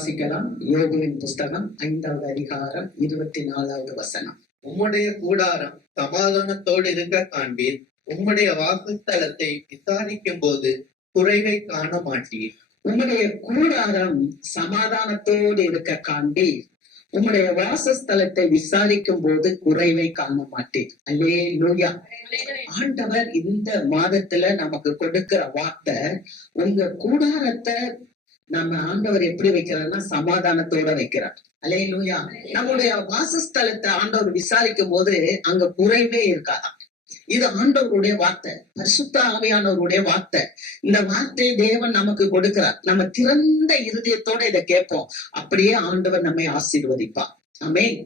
வாசிக்கலாம். யோபுவின் புஸ்தகம் 5வது அதிகாரம் 24வது வசனம். உம்முடைய கூடாரம் சமாதானத்தோடு இருக்க காண்பீர், உம்முடைய வாசஸ்தலத்தை விசாரிக்கும் போது குறைவை காண மாட்டீர். உம்முடைய கூடாரம் சமாதானத்தோடு இருக்க காண்பீர், உம்முடைய வாசஸ்தலத்தை விசாரிக்கும் போது குறைவை காண மாட்டேன். அல்லேலூயா. ஆண்டவர் இந்த மாதத்துல நமக்கு கொடுக்கிற வார்த்தை, உங்க கூடாரத்தை நம்ம ஆண்டவர் எப்படி வைக்கிறார்னா சமாதானத்தோட வைக்கிறார். அல்லேலூயா. நம்முடைய வாசஸ்தலத்தை ஆண்டவர் விசாரிக்கும் போது அங்க குறைவே இருக்காதாம். இது ஆண்டவருடைய வார்த்தை, பரிசுத்த ஆவியானவருடைய வார்த்தை. இந்த வார்த்தையை தேவன் நமக்கு கொடுக்கிறார். நம்ம திறந்த இருதயத்தோட இதை கேட்போம், அப்படியே ஆண்டவர் நம்மை ஆசீர்வதிப்பார். ஆமென்.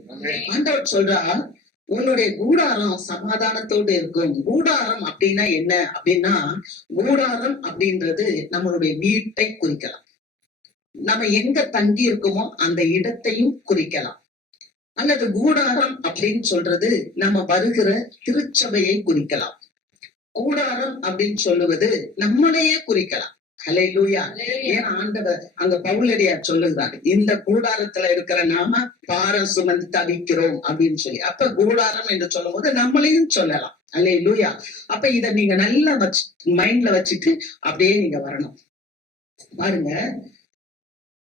ஆண்டவர் சொல்றார், உன்னுடைய கூடாரம் சமாதானத்தோடு இருக்கும். கூடாரம் அப்படின்னா என்ன அப்படின்னா, கூடாரம் அப்படின்றது நம்மளுடைய வீட்டை குறிக்கலாம். நம்ம எங்க தங்கி இருக்கோமோ அந்த இடத்தையும் குறிக்கலாம். அல்லது கூடாரம் அப்படின்னு சொல்றது நம்ம வருகிற திருச்சபையை குறிக்கலாம். கூடாரம் அப்படின்னு சொல்லுவது நம்மளையே குறிக்கலாம். ஹல்லேலூயா. ஏன் ஆண்டவர் அங்க பவுலடியார் சொல்லுகிறார், இந்த கூடாரத்துல இருக்கிற நாம பாரம் சுமந்து தவிக்கிறோம் அப்படின்னு சொல்லி. அப்ப கூடாரம் என்று சொல்லும் போது நம்மளையும் சொல்லலாம். ஹல்லேலூயா. அப்ப இத நீங்க நல்லா மைண்ட்ல வச்சுட்டு அப்படியே நீங்க வரணும். பாருங்க,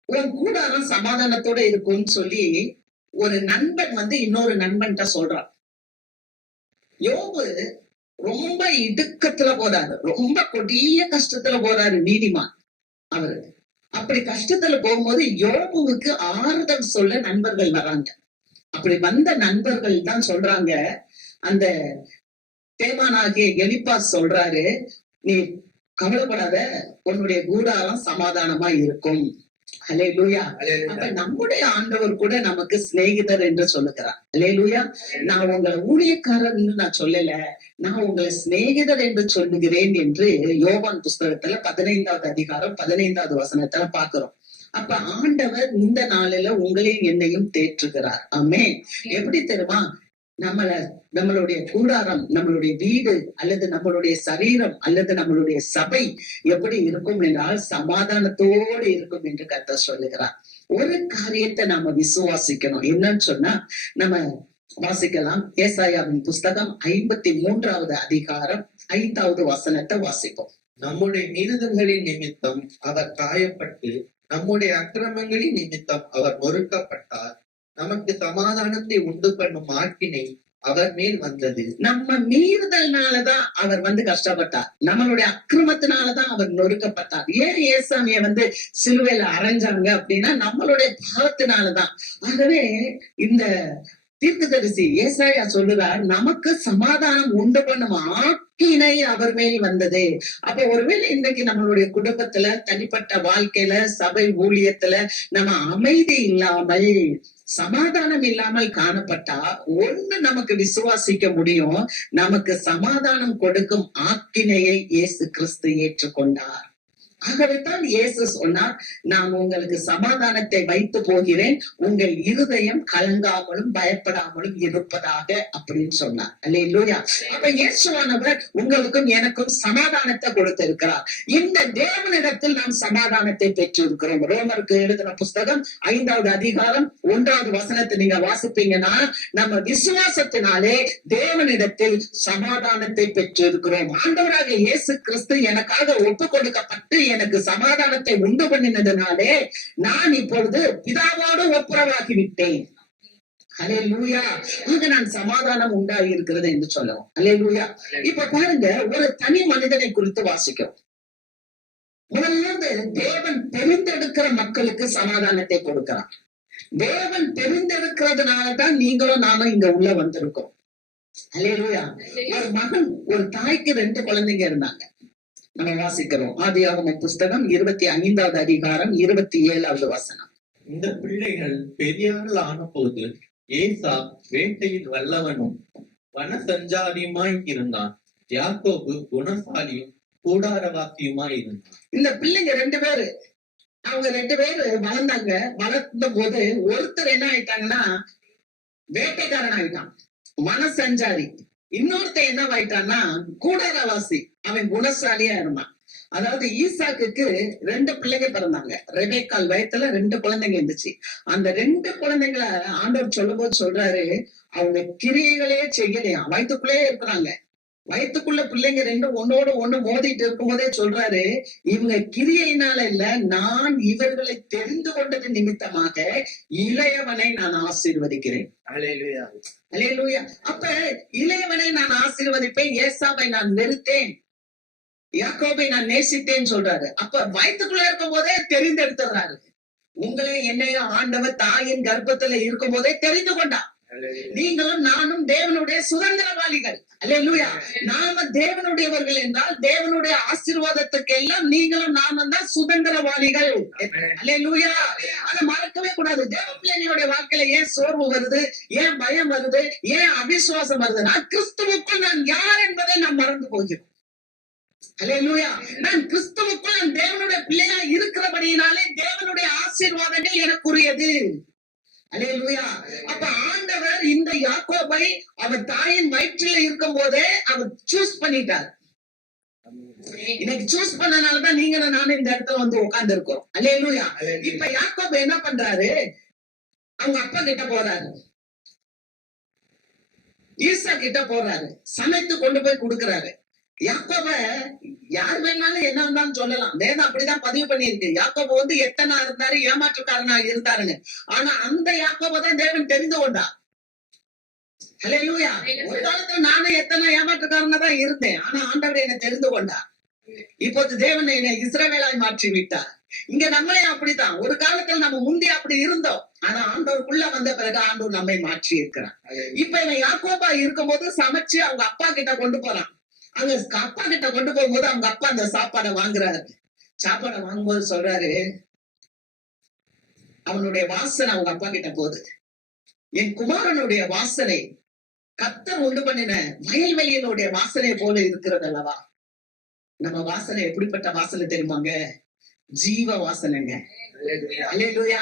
உன் கூடாரம் சமாதானத்தோட இருக்கும்னு சொல்லி ஒரு நண்பன் இன்னொரு நண்பன்கிட்ட சொல்றான். யோபு ரொம்ப இடுக்கத்துல போறாரு, ரொம்ப கொடிய கஷ்டத்துல போறாரு நீதிமான் அவரு. அப்படி கஷ்டத்துல போகும்போது யோபுவுக்கு ஆறுதல் சொல்ல நண்பர்கள் வராங்க. அப்படி வந்த நண்பர்கள் தான் சொல்றாங்க, அந்த தேவானாகிய எலிப்பாஸ் சொல்றாரு, நீ கவலைப்படாத, உன்னுடைய கூடாரம் சமாதானமா இருக்கும். அல்லேலூயா. அப்ப நம்முடைய ஆண்டவர் கூட நமக்கு சிநேகிதர் என்று சொல்லுகிறார். அல்லேலூயா. நான் உங்களை ஊழியக்காரர் என்று நான் சொல்லல, நான் உங்களை சிநேகிதர் என்று சொல்லுகிறேன் என்று யோவான் புஸ்தகத்துல 15வது அதிகாரம் 15வது வசனத்துல பாக்குறோம். அப்ப ஆண்டவர் இந்த நாளில உங்களையும் என்னையும் தேற்றுகிறார். ஆமென். எப்படி தெரியுமா, நம்மளுடைய கூடாரம், நம்மளுடைய வீடு அல்லது நம்மளுடைய சரீரம் அல்லது நம்மளுடைய சபை எப்படி இருக்கும் என்றால் சமாதானத்தோடு இருக்கும் என்று கர்த்தர் சொல்லுகிறார். ஒரு காரியத்தை நாம விசுவாசிக்கணும். என்னன்னு சொன்னா, நம்ம வாசிக்கலாம். ஏசாயாவின் புஸ்தகம் 53வது அதிகாரம் 5வது வசனத்தை வாசிப்போம். நம்முடைய மீறுதல்களின் நிமித்தம் அவர் காயப்பட்டு, நம்முடைய அக்கிரமங்களின் நிமித்தம் அவர் நொறுக்கப்பட்டார். நமக்கு சமாதானத்தை உண்டு பண்ணும் ஆக்கினை அவர் மேல் வந்தது. நம்ம மீறுதல்னாலதான் அவர் கஷ்டப்பட்டார், நம்மளுடைய அக்கிரமத்தினாலதான் அவர் நொறுக்கப்பட்டார். ஏன் ஏசாமிய சிலுவையில அரைஞ்சாங்க அப்படின்னா நம்மளுடைய பாவத்தினாலதான். ஆகவே இந்த தீர்க்கதரிசி ஏசாயா சொல்லுறார், நமக்கு சமாதானம் உண்டு பண்ணும் ஆக்கினை அவர் மேல் வந்தது. அப்ப ஒருவேளை இன்றைக்கு நம்மளுடைய குடும்பத்துல, தனிப்பட்ட வாழ்க்கையில, சபை ஊழியத்துல நம்ம அமைதி இல்லாமல், சமாதானம் இல்லாமல் காணப்பட்டா ஒண்ணு நமக்கு விசுவாசிக்க முடியும், நமக்கு சமாதானம் கொடுக்கும் ஆக்கினையை இயேசு கிறிஸ்து ஏற்றுக்கொண்டார். ஆகவேதான் இயேசு சொன்னார், நான் உங்களுக்கு சமாதானத்தை வைத்து போகிறேன், உங்கள் இருதயம் கலங்காமலும் பயப்படாமலும் இருப்பதாக அப்படின்னு சொன்னார். அல்லேலூயா. அப்ப இயேசுவானவர் உங்களுக்கும் எனக்கும் சமாதானத்தை கொடுத்திருக்கிறார். இந்த தேவனிடத்தில் நாம் சமாதானத்தை பெற்றிருக்கிறோம். ரோமருக்கு எழுதின புஸ்தகம் 5வது அதிகாரம் 1வது வசனத்தை நீங்க வாசிப்பீங்கன்னா, நம்ம விசுவாசத்தினாலே தேவனிடத்தில் சமாதானத்தை பெற்றிருக்கிறோம். ஆண்டவராக இயேசு கிறிஸ்து எனக்காக ஒப்பு கொடுக்கப்பட்டு எனக்கு சமாதானத்தை உண்டு பண்ணினதுனாலே நான் இப்பொழுது பிதாவோடு ஒப்புரவாகி விட்டேன். அல்லேலூயா. அங்க நான் சமாதானம் உண்டாகி இருக்கிறது என்று சொல்லவும். அல்லேலூயா. இப்ப பாருங்க, ஒரு தனி மனிதனை குறித்து வாசிக்கிறோம். முதல்ல தேவன் தெரிந்தெடுக்கிற மக்களுக்கு சமாதானத்தை கொடுக்கிறார். தேவன் தெரிந்தெடுக்கிறதுனாலதான் நீங்களும் நானும் இங்க உள்ள வந்திருக்கோம். அல்லேலூயா. ஒரு மகன், ஒரு தாய்க்கு 2 குழந்தைங்க இருந்தாங்க. நம்ம வாசிக்கிறோம் ஆதியாகமம் புஸ்தகம் 25வது அதிகாரம் 27வது வசனம். இந்த பிள்ளைகள் பெரியார்கள் ஆன போது ஏசா வேட்டையில் வல்லவனும் வனசஞ்சாரியுமாய் இருந்தான், யாக்கோபு குணசாலியும் கூடாரவாசியுமாய் இருந்தான். இந்த பிள்ளைங்க 2 பேரு, அவங்க 2 பேரு வளர்ந்தாங்க. வளர்ந்த போது ஒருத்தர் என்ன ஆயிட்டாங்கன்னா வேட்டைக்காரன் ஆயிட்டான், வனசஞ்சாரி. இன்னொருத்த என்ன ஆயிட்டான்னா கூடாரவாசி, அவன் குணசாலியா இருந்தான். அதாவது ஈசாக்குக்கு 2 பிள்ளைங்க பிறந்தாங்க. ரெபேக்காள் வயத்துல 2 குழந்தைங்க இருந்துச்சு. அந்த 2 குழந்தைங்களை ஆண்டவர் சொல்லும் போது சொல்றாரு, அவங்க கிரியைகளே செய்யலையாம், வயிற்றுக்குள்ளே இருக்கிறாங்க. வயிற்றுக்குள்ள பிள்ளைங்க 2 ஒன்னோட ஒண்ணு மோதிட்டு இருக்கும் போதே சொல்றாரு, இவங்க கிரியையினால இல்ல, நான் இவர்களை தெரிந்து கொண்டது நிமித்தமாக இளையவனை நான் ஆசீர்வதிக்கிறேன். அல்லேலூயா. அல்லேலூயா. அப்ப இளையவனை நான் ஆசீர்வதிப்பேன், ஏசாவை நான் வெறுத்தேன், யாக்கோபை நான் நேசித்தேன்னு சொல்றாரு. அப்ப வயிற்றுக்குள்ள இருக்கும் போதே தெரிந்தெடுத்துறாரு. உங்களே என்னையும் ஆண்டவர் தாயின் கர்ப்பத்துல இருக்கும் போதே தெரிந்து கொண்டார். நீங்களும் நானும் தேவனுடைய சுதந்திரவாளிகள். அல்லேலூயா. நாம தேவனுடையவர்கள் என்றால் தேவனுடைய ஆசீர்வாதத்துக்கு எல்லாம் நீங்களும் நாமும் தான் சுதந்திரவாளிகள். அல்லேலூயா. அதை மறக்கவே கூடாது. தேவ பிள்ளைகளுடைய வாழ்க்கையில ஏன் சோர்வு வருது, ஏன் பயம் வருது, ஏன் அவிசுவாசம் வருது? நான் கிறிஸ்துவுக்குள் நான் யார் என்பதை நாம் மறந்து போகிறோம். அல்லேலூயா. நான் கிறிஸ்துவுக்குள் நான் தேவனுடைய பிள்ளையா இருக்கிறபடியினாலே தேவனுடைய ஆசீர்வாதங்கள் எனக்குரியது. அல்லேலூயா. அப்ப ஆண்டவர் இந்த யாக்கோபை அவர் தாயின் வயிற்றில இருக்கும் போதே அவர் சூஸ் பண்ணிட்டார். இன்னைக்கு சூஸ் பண்ணனாலதான் நீங்களும் நானும் இந்த இடத்துல வந்து உட்கார்ந்து இருக்கோம். அல்லேலூயா. இப்ப யாக்கோபு என்ன பண்றாரு, அவங்க அப்பா கிட்ட போறாரு, ஈசா கிட்ட போறாரு, சமைத்து கொண்டு போய் கொடுக்கிறாரு. யாக்கோப யார் வேணாலும் என்ன வேணாலும் சொல்லலாம், வேதம் அப்படிதான் பதிவு பண்ணியிருக்கு. யாக்கோபு வந்து எத்தனா இருந்தாரு, ஏமாற்றுக்காரனா இருந்தாருன்னு. ஆனா அந்த யாக்கோபை தான் தேவன் தெரிந்து கொண்டார். அல்லேலூயா. ஒரு காலத்துல நானும் எத்தனை ஏமாற்றுக்காரனா தான் இருந்தேன், ஆனா ஆண்டவர் என்னை தெரிந்து கொண்டார். இப்போது தேவன் என்னை இஸ்ரவேலாய் மாற்றி விட்டார். இங்க நம்மளே அப்படித்தான். ஒரு காலத்துல நம்ம முந்தி அப்படி இருந்தோம், ஆனா ஆண்டவருக்குள்ள வந்த பிறகு ஆண்டவர் நம்மை மாற்றி இருக்கிறார். இப்ப இவன் யாக்கோபா இருக்கும் போது சமைச்சு அவங்க அப்பா கிட்ட கொண்டு போறான். அங்க அப்பா கிட்ட கொண்டு போகும்போது அவங்க அப்பா அந்த சாப்பாடை வாங்குறாரு. சாப்பாடை வாங்கும்போது சொல்றாரு, அவனுடைய வாசனை அவங்க அப்பா கிட்ட போகுது, என் குமாரனுடைய வாசனை கர்த்தர் உண்டு பண்ணின வயல்வெளியினுடைய வாசனை போல இருக்கிறது அல்லவா. நம்ம வாசனை எப்படிப்பட்ட வாசனை தெரியுமாங்க? ஜீவ வாசனைங்க. அல்லேலூயா.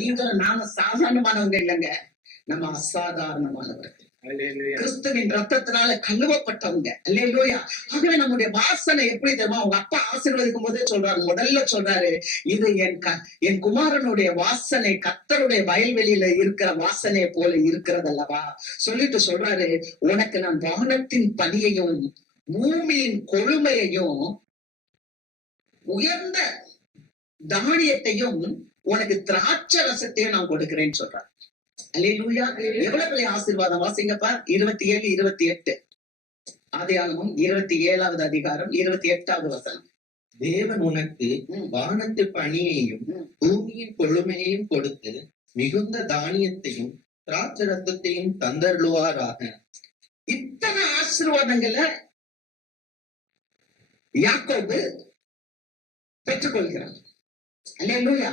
நீங்களும் நாம சாதாரணமானவங்க இல்லைங்க, நம்ம அசாதாரணமானவர்கள். கிறிஸ்துவின் ரத்தத்தினால கழுவப்பட்டவங்க. அல்லேலூயா. ஆகவே நம்முடைய வாசனை எப்படி தெரியுமா? அவங்க அப்பா ஆசீர்வதிக்கும் போதே சொல்றாரு, முதல்ல சொல்றாரு, இது என் குமாரனுடைய வாசனை கர்த்தருடைய வயல்வெளியில இருக்கிற வாசனை போல இருக்கிறது அல்லவா. சொல்லிட்டு சொல்றாரு, உனக்கு நான் வானத்தின் பனியையும் பூமியின் கொழுமையையும் உயர்ந்த தானியத்தையும் உனக்கு திராட்சை ரசத்தையும் நான் கொடுக்கிறேன்னு சொல்றாரு. அல்லேலூயா. எவ்வளவு பெரிய ஆசீர்வாதம். வாசிங்கப்பா 27, 28. ஆதியாகமம் 27வது அதிகாரம் 28வது வசனம். தேவன் உனக்கு வானத்து பனியையும் பூமியின் கொழுமையையும் கொடுத்து மிகுந்த தானியத்தையும் திராட்சை ரசத்தையும் தந்தருளுவாராக. இத்தனை ஆசீர்வாதங்களை யாக்கோபு பெற்றுக்கொள்கிறார். அல்லேலூயா.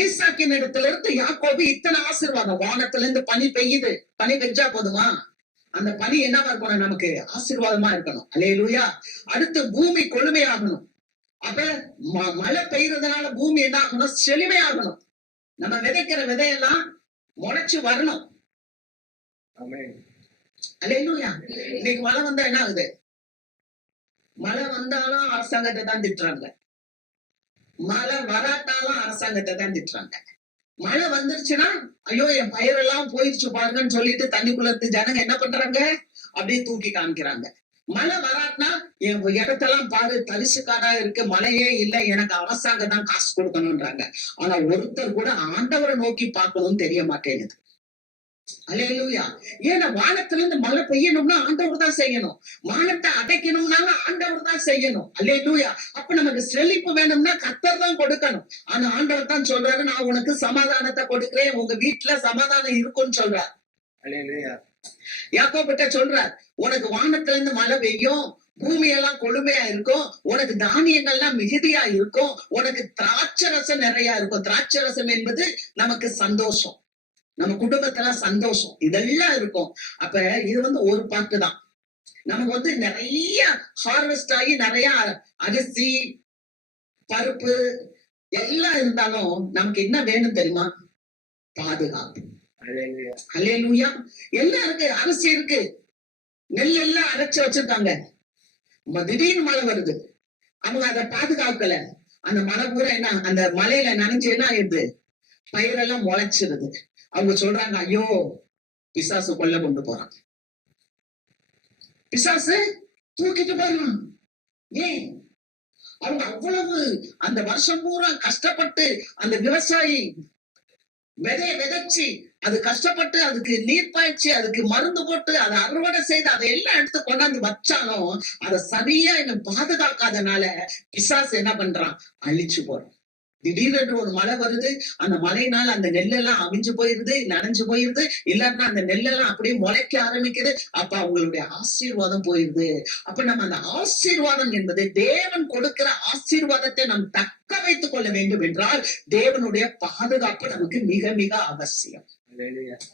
ஈசாக்கின் இடத்துல இருந்து யாக்கோபு இத்தனை ஆசீர்வாதம். வானத்துல இருந்து பனி பெய்யுது. பனி பெஞ்சா போதுமா? அந்த பனி என்னவா இருக்கணும்? நமக்கு ஆசீர்வாதமா இருக்கணும். அல்லேலூயா. அடுத்து பூமி கொழுமையாகணும். அப்ப மழை பெய்யறதுனால பூமி என்ன ஆகணும்? செழுமையாகணும். நம்ம விதைக்கிற விதையெல்லாம் முளைச்சு வரணும். அல்லேலூயா. இன்னைக்கு மழை வந்தா என்ன ஆகுது? மழை வந்தாலும் அரசாங்கத்தை தான் திட்டுறாங்க, மழை வராட்டாலும் அரசாங்கத்தை தான் திட்டுறாங்க. மழை வந்துருச்சுன்னா ஐயோ என் பயிரெல்லாம் போயிடுச்சு பாருங்கன்னு சொல்லிட்டு தண்ணிக்குள்ள ஜனங்க என்ன பண்றாங்க? அப்படியே தூக்கி காமிக்கிறாங்க. மழை வராட்டினா என் இடத்தெல்லாம் பாரு, தரிசுக்காரா இருக்கு, மழையே இல்லை, எனக்கு அரசாங்கம் தான் காசு கொடுக்கணும்ன்றாங்க. ஆனா ஒருத்தர் கூட ஆண்டவரை நோக்கி பார்க்கணும்னு தெரிய மாட்டேங்குது. அல்லேலூயா. ஏன்னா வானத்துல இருந்து மழை பெய்யணும்னா ஆண்டவர் தான் செய்யணும், வானத்தை அடைக்கணும்னாலும் ஆண்டவர் தான் செய்யணும். அல்லேலூயா. அப்ப நமக்கு செழிப்பு வேணும்னா கர்த்தர் தான் கொடுக்கணும். ஆனா ஆண்டவர் தான் சொல்றாரு, நான் உனக்கு சமாதானத்தை கொடுக்கிறேன், உங்க வீட்டுல சமாதானம் இருக்கும்னு சொல்றார். அல்லேலூயா. யாக்கோபிட்ட சொல்றார், உனக்கு வானத்துல இருந்து மழை பெய்யும், பூமியெல்லாம் கொழுமையா இருக்கும், உனக்கு தானியங்கள்லாம் மிகுதியா இருக்கும், உனக்கு திராட்சை ரசம் நிறைய இருக்கும். திராட்சை ரசம் என்பது நமக்கு சந்தோஷம், நம்ம குடும்பத்துல சந்தோஷம், இதெல்லாம் இருக்கும். அப்ப இது வந்து ஒரு பாட்டு தான். நமக்கு நிறைய ஹார்வெஸ்ட் ஆகி நிறைய அரிசி பருப்பு எல்லாம் இருந்தாலும் நமக்கு என்ன வேணும் தெரியுமா? பாதுகாப்பு. அல்லேலூயா. எல்லாம் இருக்கு, அரிசி இருக்கு, நெல் எல்லாம் அரைச்சு வச்சிருக்காங்க, திடீர்னு மழை வருது, அவங்க அதை பாதுகாக்கல. அந்த மழை பூரா என்ன, அந்த மலையில நனைஞ்சு என்ன ஆயிடுது, பயிரெல்லாம் முளைச்சிருது. அவங்க சொல்றாங்க, ஐயோ பிசாசு கொல்ல கொண்டு போறான், பிசாசு தூக்கிட்டு போறான். ஏன்? அவங்க அவ்வளவு அந்த வருஷம் பூரா கஷ்டப்பட்டு அந்த விவசாயி விதைய விதைச்சு அது கஷ்டப்பட்டு அதுக்கு நீர் பாய்ச்சி அதுக்கு மருந்து போட்டு அதை அறுவடை செய்து அதை எல்லாம் எடுத்து கொண்டாந்து வச்சாலும் அதை சரியா என்ன பாதுகாக்காதனால பிசாசு என்ன பண்றான், அழிச்சு போறான். திடீரென்று ஒரு மழை வருது, அந்த மழையினால அந்த நெல்லெல்லாம் அவிஞ்சு போயிருது, நனைஞ்சு போயிருது, இல்லாட்டினா அந்த நெல்லெல்லாம் அப்படியே முளைக்க ஆரம்பிக்குது. அப்ப அவங்களுடைய ஆசீர்வாதம் போயிருது. அப்ப நம்ம அந்த ஆசீர்வாதம் என்பது தேவன் கொடுக்கிற ஆசீர்வாதத்தை நாம் தக்க வைத்துக் கொள்ள வேண்டும் என்றால் தேவனுடைய பாதுகாப்பு நமக்கு மிக மிக அவசியம்.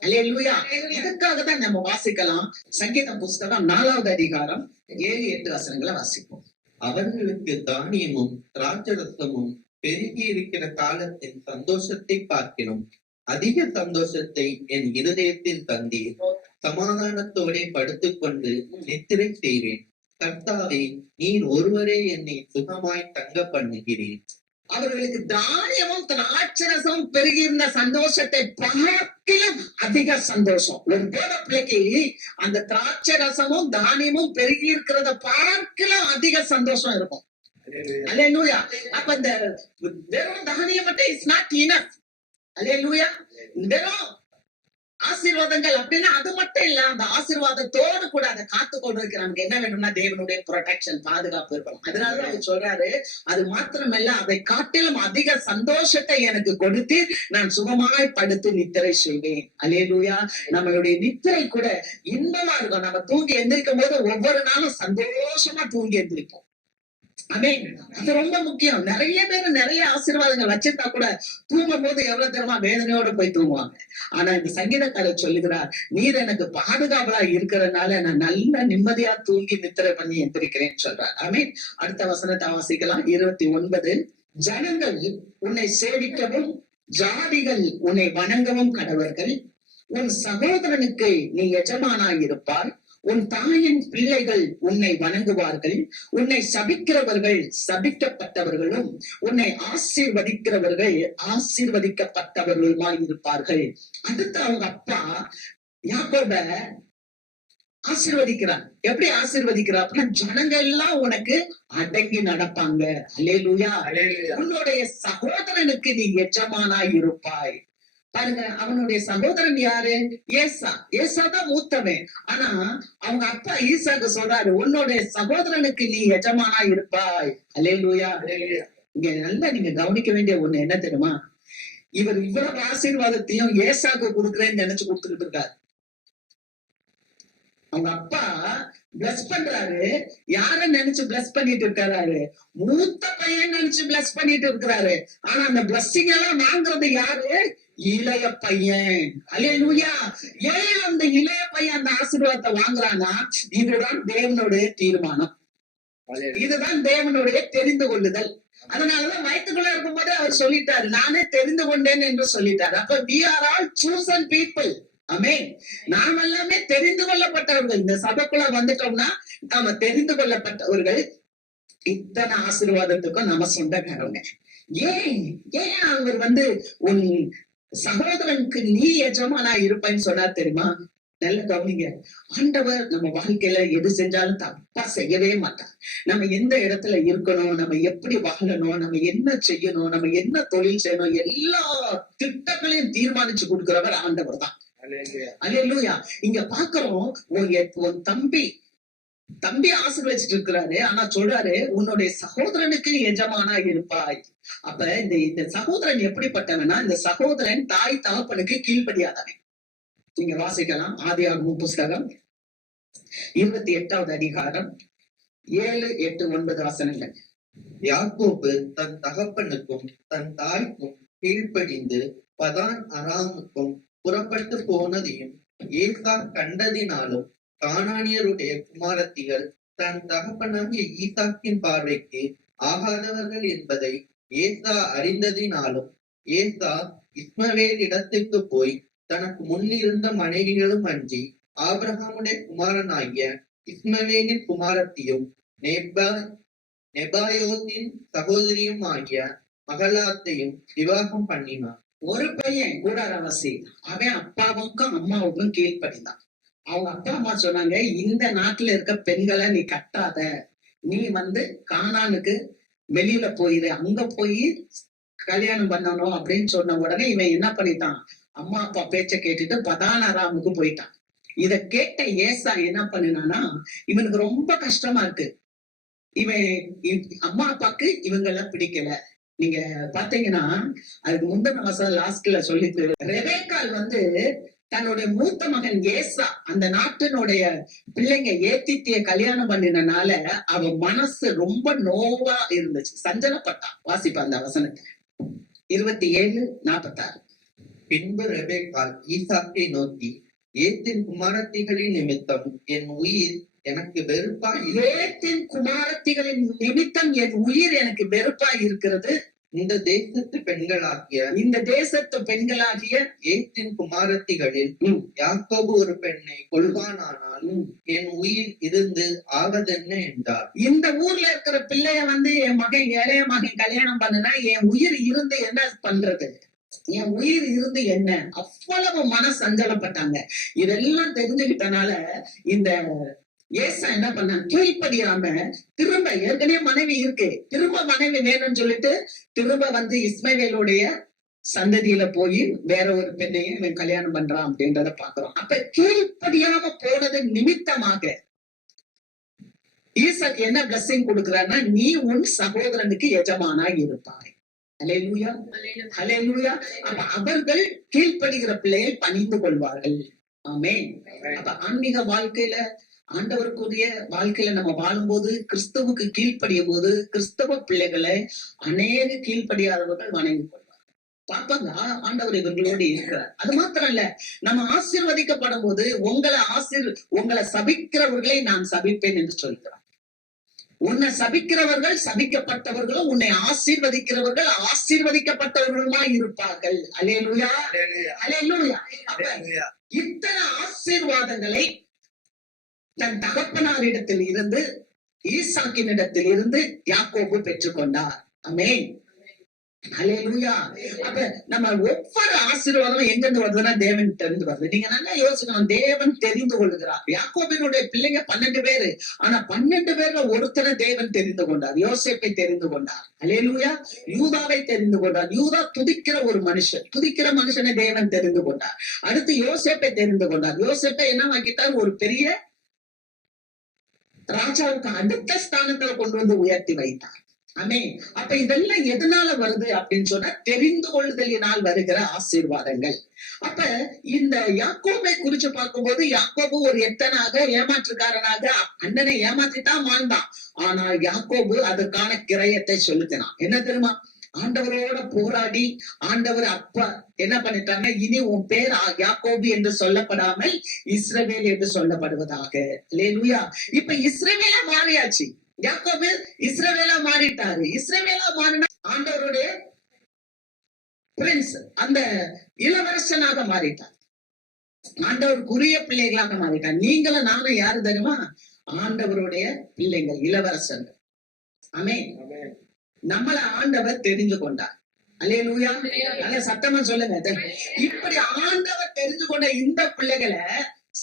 அல்லேலூயா. இதுக்காக தான் நம்ம வாசிக்கலாம். சங்கீதம் புஸ்தகம் 4வது அதிகாரம் 7-8 வசனங்களை வாசிப்போம். அவர்களுக்கு தானியமும் திராட்சரசமும் பெருகி இருக்கிற காலத்தின் சந்தோஷத்தை பார்க்கிறோம். அதிக சந்தோஷத்தை என் இருதயத்தில் தந்தீர். சமாதானத்தோടെ படுத்துக்கொண்டு நித்திரை செய்வேன். கர்த்தாவே, நீர் ஒருவரே என்னை சுகமாய் தங்க பண்ணுகிறேன். அவர்களுக்கு தானியமும் திராட்சரசமும் பெருகியிருந்த சந்தோஷத்தை பார்க்கிலும் அதிக சந்தோஷம். ஒரு தேவ பிள்ளைக்கு அந்த திராட்சரசமும் தானியமும் பெருகி இருக்கிறத பார்க்கிலும் அதிக சந்தோஷம் இருக்கும். அல்லேலூயா. அப்ப இந்த வெறும் தானியம் மட்டும் இஸ் நாட் இனஃப். அல்லேலூயா. வெறும் ஆசீர்வாதங்கள் அப்படின்னா அது மட்டும் இல்ல, அந்த ஆசீர்வாதத்தோடு கூட அதை காத்து கொண்டிருக்கிற நமக்கு என்ன வேணும்னா தேவனுடைய ப்ரொடெக்ஷன், பாதுகாப்பு இருக்கணும். அதனாலதான் அவர் சொல்றாரு, அது மாத்திரமல்ல அதை காட்டிலும் அதிக சந்தோஷத்தை எனக்கு கொடுத்து நான் சுகமாய் படுத்து நித்திரை செய்வேன். அல்லேலூயா. நம்மளுடைய நித்திரை கூட இன்பமா இருக்கும். நம்ம தூங்கி எந்திரிக்கும் போது ஒவ்வொரு நாளும் சந்தோஷமா தூங்கி எந்திரிப்போம். ஆமென். அது ரொம்ப முக்கியம். நிறைய பேர் நிறைய ஆசீர்வாதங்கள் வச்சிருந்தா கூட தூங்கும் போது எவ்வளவு தெரியுமா வேதனையோட போய் தூங்குவாங்க. ஆனா இந்த சங்கீதக்காரர் சொல்லுகிறார், நீர் எனக்கு பாதுகாவலா இருக்கிறதுனால நான் நல்ல நிம்மதியா தூங்கி நித்திரை பண்ணி எந்திரிக்கிறேன்னு சொல்றார். ஆமென். அடுத்த வசனத்தை வாசிக்கலாம். 29. ஜனங்கள் உன்னை சேவிக்கவும் ஜாதிகள் உன்னை வணங்கவும் கடவர்கள். உன் சகோதரனுக்கு நீ எஜமானாய் இருப்பாய். உன் தாயின் பிள்ளைகள் உன்னை வணங்குவார்கள். உன்னை சபிக்கிறவர்கள் சபிக்கப்பட்டவர்களும் உன்னை ஆசீர்வதிக்கிறவர்கள் ஆசீர்வதிக்கப்பட்டவர்களுமாய் இருப்பார்கள். அடுத்து அவங்க அப்பா யாக்கோப ஆசீர்வதிக்கிறார். எப்படி ஆசீர்வதிக்கிறார் அப்படின்னா, ஜனங்க எல்லாம் உனக்கு அடங்கி நடப்பாங்க. அல்லேலூயா. உன்னுடைய சகோதரனுக்கு நீ எஜமானாய் இருப்பாய். பாருங்க, அவனுடைய சகோதரன் யாரு? ஏசா. ஏசா தான் மூத்தவன். ஆனா அவங்க அப்பா ஈசாக்கு சொல்றாரு, உன்னுடைய சகோதரனுக்கு நீ எஜமானா இருப்பாய். அல்லேலூயா. இங்க நல்லா நீங்க கவனிக்க வேண்டிய ஒண்ணு என்ன தெரியுமா, இவர் இவ்வளவு ஆசீர்வாதத்தையும் ஏசாக்கு கொடுக்குறேன்னு நினைச்சு கொடுத்துக்கிட்டு இருக்காரு. அவங்க அப்பா பிளஸ் பண்றாரு. யார நினைச்சு பிளஸ் பண்ணிட்டு இருக்காரு? மூத்த பையன் நினைச்சு பிளஸ் பண்ணிட்டு இருக்கிறாரு. ஆனா அந்த பிளஸ்ஸிங் எல்லாம் வாங்குறது யாரு? இளைய பையன். அல்லேலூயா. ஏன் அந்த இளைய பையன் அந்த ஆசீர்வாதத்தை வாங்குறானா? இதுதான் தேவனுடைய தீர்மானம், இதுதான் தேவனுடைய தெரிந்து கொள்ளுதல். அதனாலதான் வயிற்றுக்குள்ள இருக்கும் போதே அவர் சொல்லிட்டாரு, நானே தெரிந்து கொண்டேன் என்று சொல்லிட்டாரு. அப்ப we are all chosen people. ஆமென். நாம் எல்லாமே தெரிந்து கொள்ளப்பட்டவர்கள். இந்த சபைக்குள்ள வந்துட்டோம்னா நாம தெரிந்து கொள்ளப்பட்டவர்கள். இத்தனை ஆசீர்வாதத்துக்கும் நம்ம சொந்தக்காரங்க. ஏன் ஏன் அவர் உன் சகோதரனுக்கு நீ எஜமானா இருப்பேன்னு சொன்னார் தெரியுமா? நல்ல கவனிங்க. ஆண்டவர் நம்ம வாழ்க்கையில எது செஞ்சாலும் தப்பா செய்யவே மாட்டார். நம்ம எந்த இடத்துல இருக்கணும், நம்ம எப்படி வாழணும், நம்ம என்ன செய்யணும், நம்ம என்ன தொழில் செய்யணும், எல்லா திட்டங்களையும் தீர்மானிச்சு கொடுக்கிறவர் ஆண்டவர் தான். அல்லேலூயா. இங்க பாக்குறோம், உன் தம்பி ஆசீர்வதிச்சிட்டு இருக்கிறாரு. ஆனா சொல்றாரு, உன்னுடைய சகோதரனுக்கு எஜமானா இருப்பாய். அப்ப இந்த சகோதரன் எப்படிப்பட்டவனா? இந்த சகோதரன் தாய் தகப்பனுக்கு கீழ்ப்படியாதவன். நீங்க வாசிக்கலாம். ஆதியாகமம் புஸ்தகம் 28வது அதிகாரம் 7, 8, 9 வசனங்கள். யாக்கோபு தன் தகப்பனுக்கும் தன் தாய்க்கும் கீழ்ப்படிந்து பதான் அராமுக்கும் புறப்பட்டு போனதையும் ஏசா கண்டதினாலும் கானானியருடைய குமாரத்திகள் தன் தகப்பனாகிய ஈசாக்கின் பார்வைக்கு ஆகாதவர்கள் என்பதை ஏசா அறிந்ததினாலும் ஏசா இஸ்மவேல் இடத்துக்கு போய் தனக்கு முன்னிருந்த மனைவிகளும் அன்றி ஆபிரகாமுடைய குமாரனாகிய இஸ்மவேலின் குமாரத்தியும் நெபாயோத்தின் சகோதரியும் ஆகிய மகளாத்தையும் விவாகம் பண்ணினான். ஒரு பையன் கூடாரவாசி, அவன் அப்பாவுக்கும் அம்மாவுக்கும் கீழ்ப்படிந்தான். அவங்க அப்பா அம்மா சொன்னாங்க, இந்த நாட்டுல இருக்க பெண்களை நீ கட்டாத, நீ கானானுக்கு வெளியில போயிரு, அங்க போய் கல்யாணம் பண்ணணும் அப்படின்னு சொன்ன உடனே இவன் என்ன பண்ணிட்டான், அம்மா அப்பா பேச்ச கேட்டுட்டு பதான் அராமுக்கு போயிட்டான். இத கேட்ட ஏசா என்ன பண்ணினானா, இவனுக்கு ரொம்ப கஷ்டமா இருக்கு. இவன் அம்மா அப்பாக்கு இவங்கெல்லாம் பிடிக்கல. நீங்க பாத்தீங்கன்னா அதுக்கு முந்தின மாசம் லாஸ்ட்ல சொல்லிட்டு, ரெபேக்காள் தன்னுடைய மூத்த மகன் ஏசா அந்த நாட்டினுடைய பிள்ளைங்க ஏத்தித்திய கல்யாணம் பண்ணினால அவ மனசு ரொம்ப நோவா இருந்துச்சு, சஞ்சலப்பட்டான். வாசிப்பா அந்த வசனத்தை 27:46. பின்பு ரெபேக்காள் ஈசாக்கை நோக்கி, ஏத்தின் குமாரத்திகளின் நிமித்தம் என் உயிர் எனக்கு வெறுப்பா ஏத்தின் குமாரத்திகளின் நிமித்தம் என் உயிர் எனக்கு வெறுப்பா இருக்கிறது. இந்த தேசத்து பெண்களாகிய ஏத்தின் குமாரத்திகளில் யாக்கோபு ஒரு பெண்ணை கொள்வானானால் என் உயிர் இருந்து ஆவதென்ன என்றார். இந்த ஊர்ல இருக்கிற பிள்ளைய என் மகன் இளைய மகன் கல்யாணம் பண்ணுனா என் உயிர் இருந்து என்ன பண்றது, என் உயிர் இருந்து என்ன? அவ்வளவு மன சஞ்சலப்பட்டாங்க. இதெல்லாம் தெரிஞ்சுக்கிட்டனால இந்த ஏசா என்ன பண்ணான், கீழ்ப்படியாம திரும்ப, ஏற்கனவே மனைவி இருக்கு, திரும்ப மனைவி வேணும்னு சொல்லிட்டு திரும்ப இஸ்மவேலுடைய சந்ததியில போய் வேற ஒரு பெண்ணையும் இவன் கல்யாணம் பண்றான் அப்படின்றத பாக்குறோம். அப்ப கீழ்ப்படியாம போனது நிமித்தமாக ஈசாக்கு என்ன பிளஸிங் கொடுக்கிறான்னா, நீ உன் சகோதரனுக்கு எஜமானா இருப்பாய். ஹல்லேலூயா, ஹல்லேலூயா. அப்ப அவர்கள் கீழ்ப்படுகிற பிள்ளையை பணிந்து கொள்வார்கள். ஆமென். அப்ப ஆன்மீக வாழ்க்கையில, ஆண்டவருக்குரிய வாழ்க்கையில நம்ம வாழும்போது, கிறிஸ்துவுக்கு கீழ்ப்படியும் போது கிறிஸ்தவ பிள்ளைகளை அநேக கீழ்ப்படியாதவர்கள் வணங்கி கொள்வார். பாப்பாங்க, ஆண்டவர் இவர்களோடு இருக்கிறார். அது மாத்திரம் இல்ல, நம்ம ஆசீர்வதிக்கப்படும் போது உங்களை சபிக்கிறவர்களை நான் சபிப்பேன் என்று சொல்கிறார். உன்னை சபிக்கிறவர்கள் சபிக்கப்பட்டவர்களும், உன்னை ஆசீர்வதிக்கிறவர்கள் ஆசீர்வதிக்கப்பட்டவர்களுமா இருப்பார்கள். அல்லேலூயா, அல்லேலூயா. இத்தனை ஆசீர்வாதங்களை தன் தகப்பனாரிடத்தில் இருந்து, ஈசாக்கினிடத்தில் இருந்து யாக்கோபு பெற்றுக்கொண்டார். ஆமென், அல்லேலூயா. அப்ப நம்ம ஒவ்வொரு ஆசீர்வாதம் எங்க இருந்து வருதுன்னா தேவன் தெரிந்து வருது. நீங்க நல்லா யோசிக்கணும், தேவன் தெரிந்து கொள்கிறார். யாக்கோபினுடைய பிள்ளைங்க 12 பேரு, ஆனா 12 பேர்ல ஒருத்தரை தேவன் தெரிந்து கொண்டார். யோசேப்பை தெரிந்து கொண்டார். அல்லேலூயா. யூதாவை தெரிந்து கொண்டார். யூதா துதிக்கிற ஒரு மனுஷன், துதிக்கிற மனுஷனை தேவன் தெரிந்து கொண்டார். அடுத்து யோசேப்பை தெரிந்து கொண்டார். யோசேப்பை என்ன வாங்கிட்டார், ஒரு பெரிய ராஜாவுக்கு அடுத்த ஸ்தானத்துல கொண்டு உயர்த்தி வைத்தார். ஆமென். அப்ப இதெல்லாம் எதனால வருது அப்படின்னு சொன்னா, தெரிந்து கொள்ளுதலினால் வருகிற ஆசீர்வாதங்கள். அப்ப இந்த யாக்கோபை குறிச்சு பார்க்கும்போது, யாக்கோபு ஒரு எத்தனாக, ஏமாற்றுக்காரனாக அண்ணனை ஏமாத்தித்தான் வாழ்ந்தான். ஆனால் யாக்கோபு அதற்கான கிரயத்தை செலுத்தினான். என்ன தெரியுமா, ஆண்டவரோட போராடி ஆண்டவர் அப்பா என்ன பண்ணிட்டாங்க, இனி உன் பேர் யாக்கோபு என்று சொல்லப்படாமல் இஸ்ரவேல் என்று சொல்லப்படுவதாக. அல்லேலூயா. இப்ப இஸ்ரவேலா மாறியாச்சு. யாக்கோபு இஸ்ரவேலா மாறிட்டாரு. இஸ்ரவேலா மாறினா ஆண்டவருடைய பிரின்ஸ், அந்த இளவரசனாக மாறிட்டார். ஆண்டவருக்குரிய பிள்ளைகளாக மாறிட்டார். நீங்களும் நானும் யாரு தெரியுமா, ஆண்டவருடைய பிள்ளைங்கள், இளவரசர்கள். ஆமென். நம்மள ஆண்டவர் தெரிந்து கொண்டார். அல்லேலூயா. நல்ல சத்தமா சொல்லுங்க. இப்படி ஆண்டவர் தெரிந்து கொண்ட இந்த பிள்ளைகளை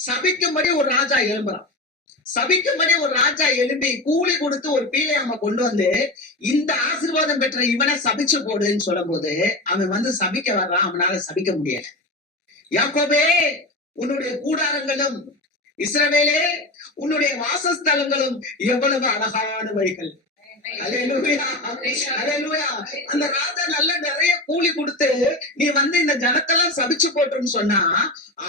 சபிக்கும்படி ஒரு ராஜா எழும்புறான். சபிக்கும்படி ஒரு ராஜா எழும்பி கூலி கொடுத்து ஒரு பீலையாம கொண்டு இந்த ஆசீர்வாதம் பெற்ற இவனை சபிச்சு போடுன்னு சொல்லும் போது அவன் சபிக்க வர்றான். அவனால சபிக்க முடியல. யாக்கோபே, உன்னுடைய கூடாரங்களும், இஸ்ரவேலே உன்னுடைய வாசஸ்தலங்களும் எவ்வளவு அழகானவைகள். அல்லேலூயா, அல்லேலூயா. அந்த ராஜா நல்ல நிறைய கூலி கொடுத்து நீ இந்த ஜனத்தெல்லாம் சபிச்சு போட்டுன்னு சொன்னா,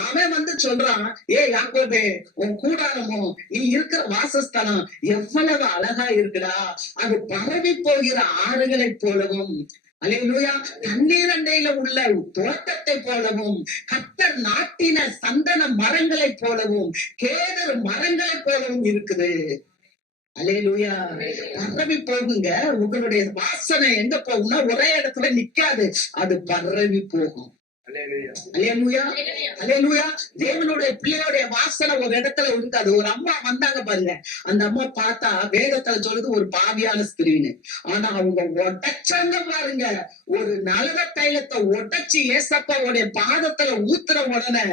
அவன் சொல்றான், ஏ யாக்கோபே, உன் கூடாரமோ நீ இருக்கிற வாசஸ்தலம் எவ்வளவு அழகா இருக்குடா, அது பரவி போகிற ஆறுகளை போலவும், அல்லேலூயா, தண்ணீர் அண்டையில உள்ள தோட்டத்தை போலவும், கர்த்தர் நாட்டின சந்தன மரங்களை போலவும், கேதர் மரங்களை போலவும் இருக்குது. அல்லேலூயா. பரவி போகுங்க. உங்களுடைய வாசனை எங்க போகும்னா ஒரே இடத்துல நிக்காது, அது பரவி போகும். அல்லேலூயா, அல்லேலூயா. தேவனுடைய பிள்ளையோடைய வாசனை ஒரு இடத்துல இருக்காது. ஒரு அம்மா வந்தாங்க பாருங்க, அந்த அம்மா பார்த்தா வேதத்துல சொல்லுது ஒரு பாவியான ஸ்திரீன்னு. ஆனா அவங்க உடைச்சாங்க பாருங்க, ஒரு நலத தைலத்தை உடைச்சு ஏசப்பாவுடைய பாதத்துல ஊத்துற உடனே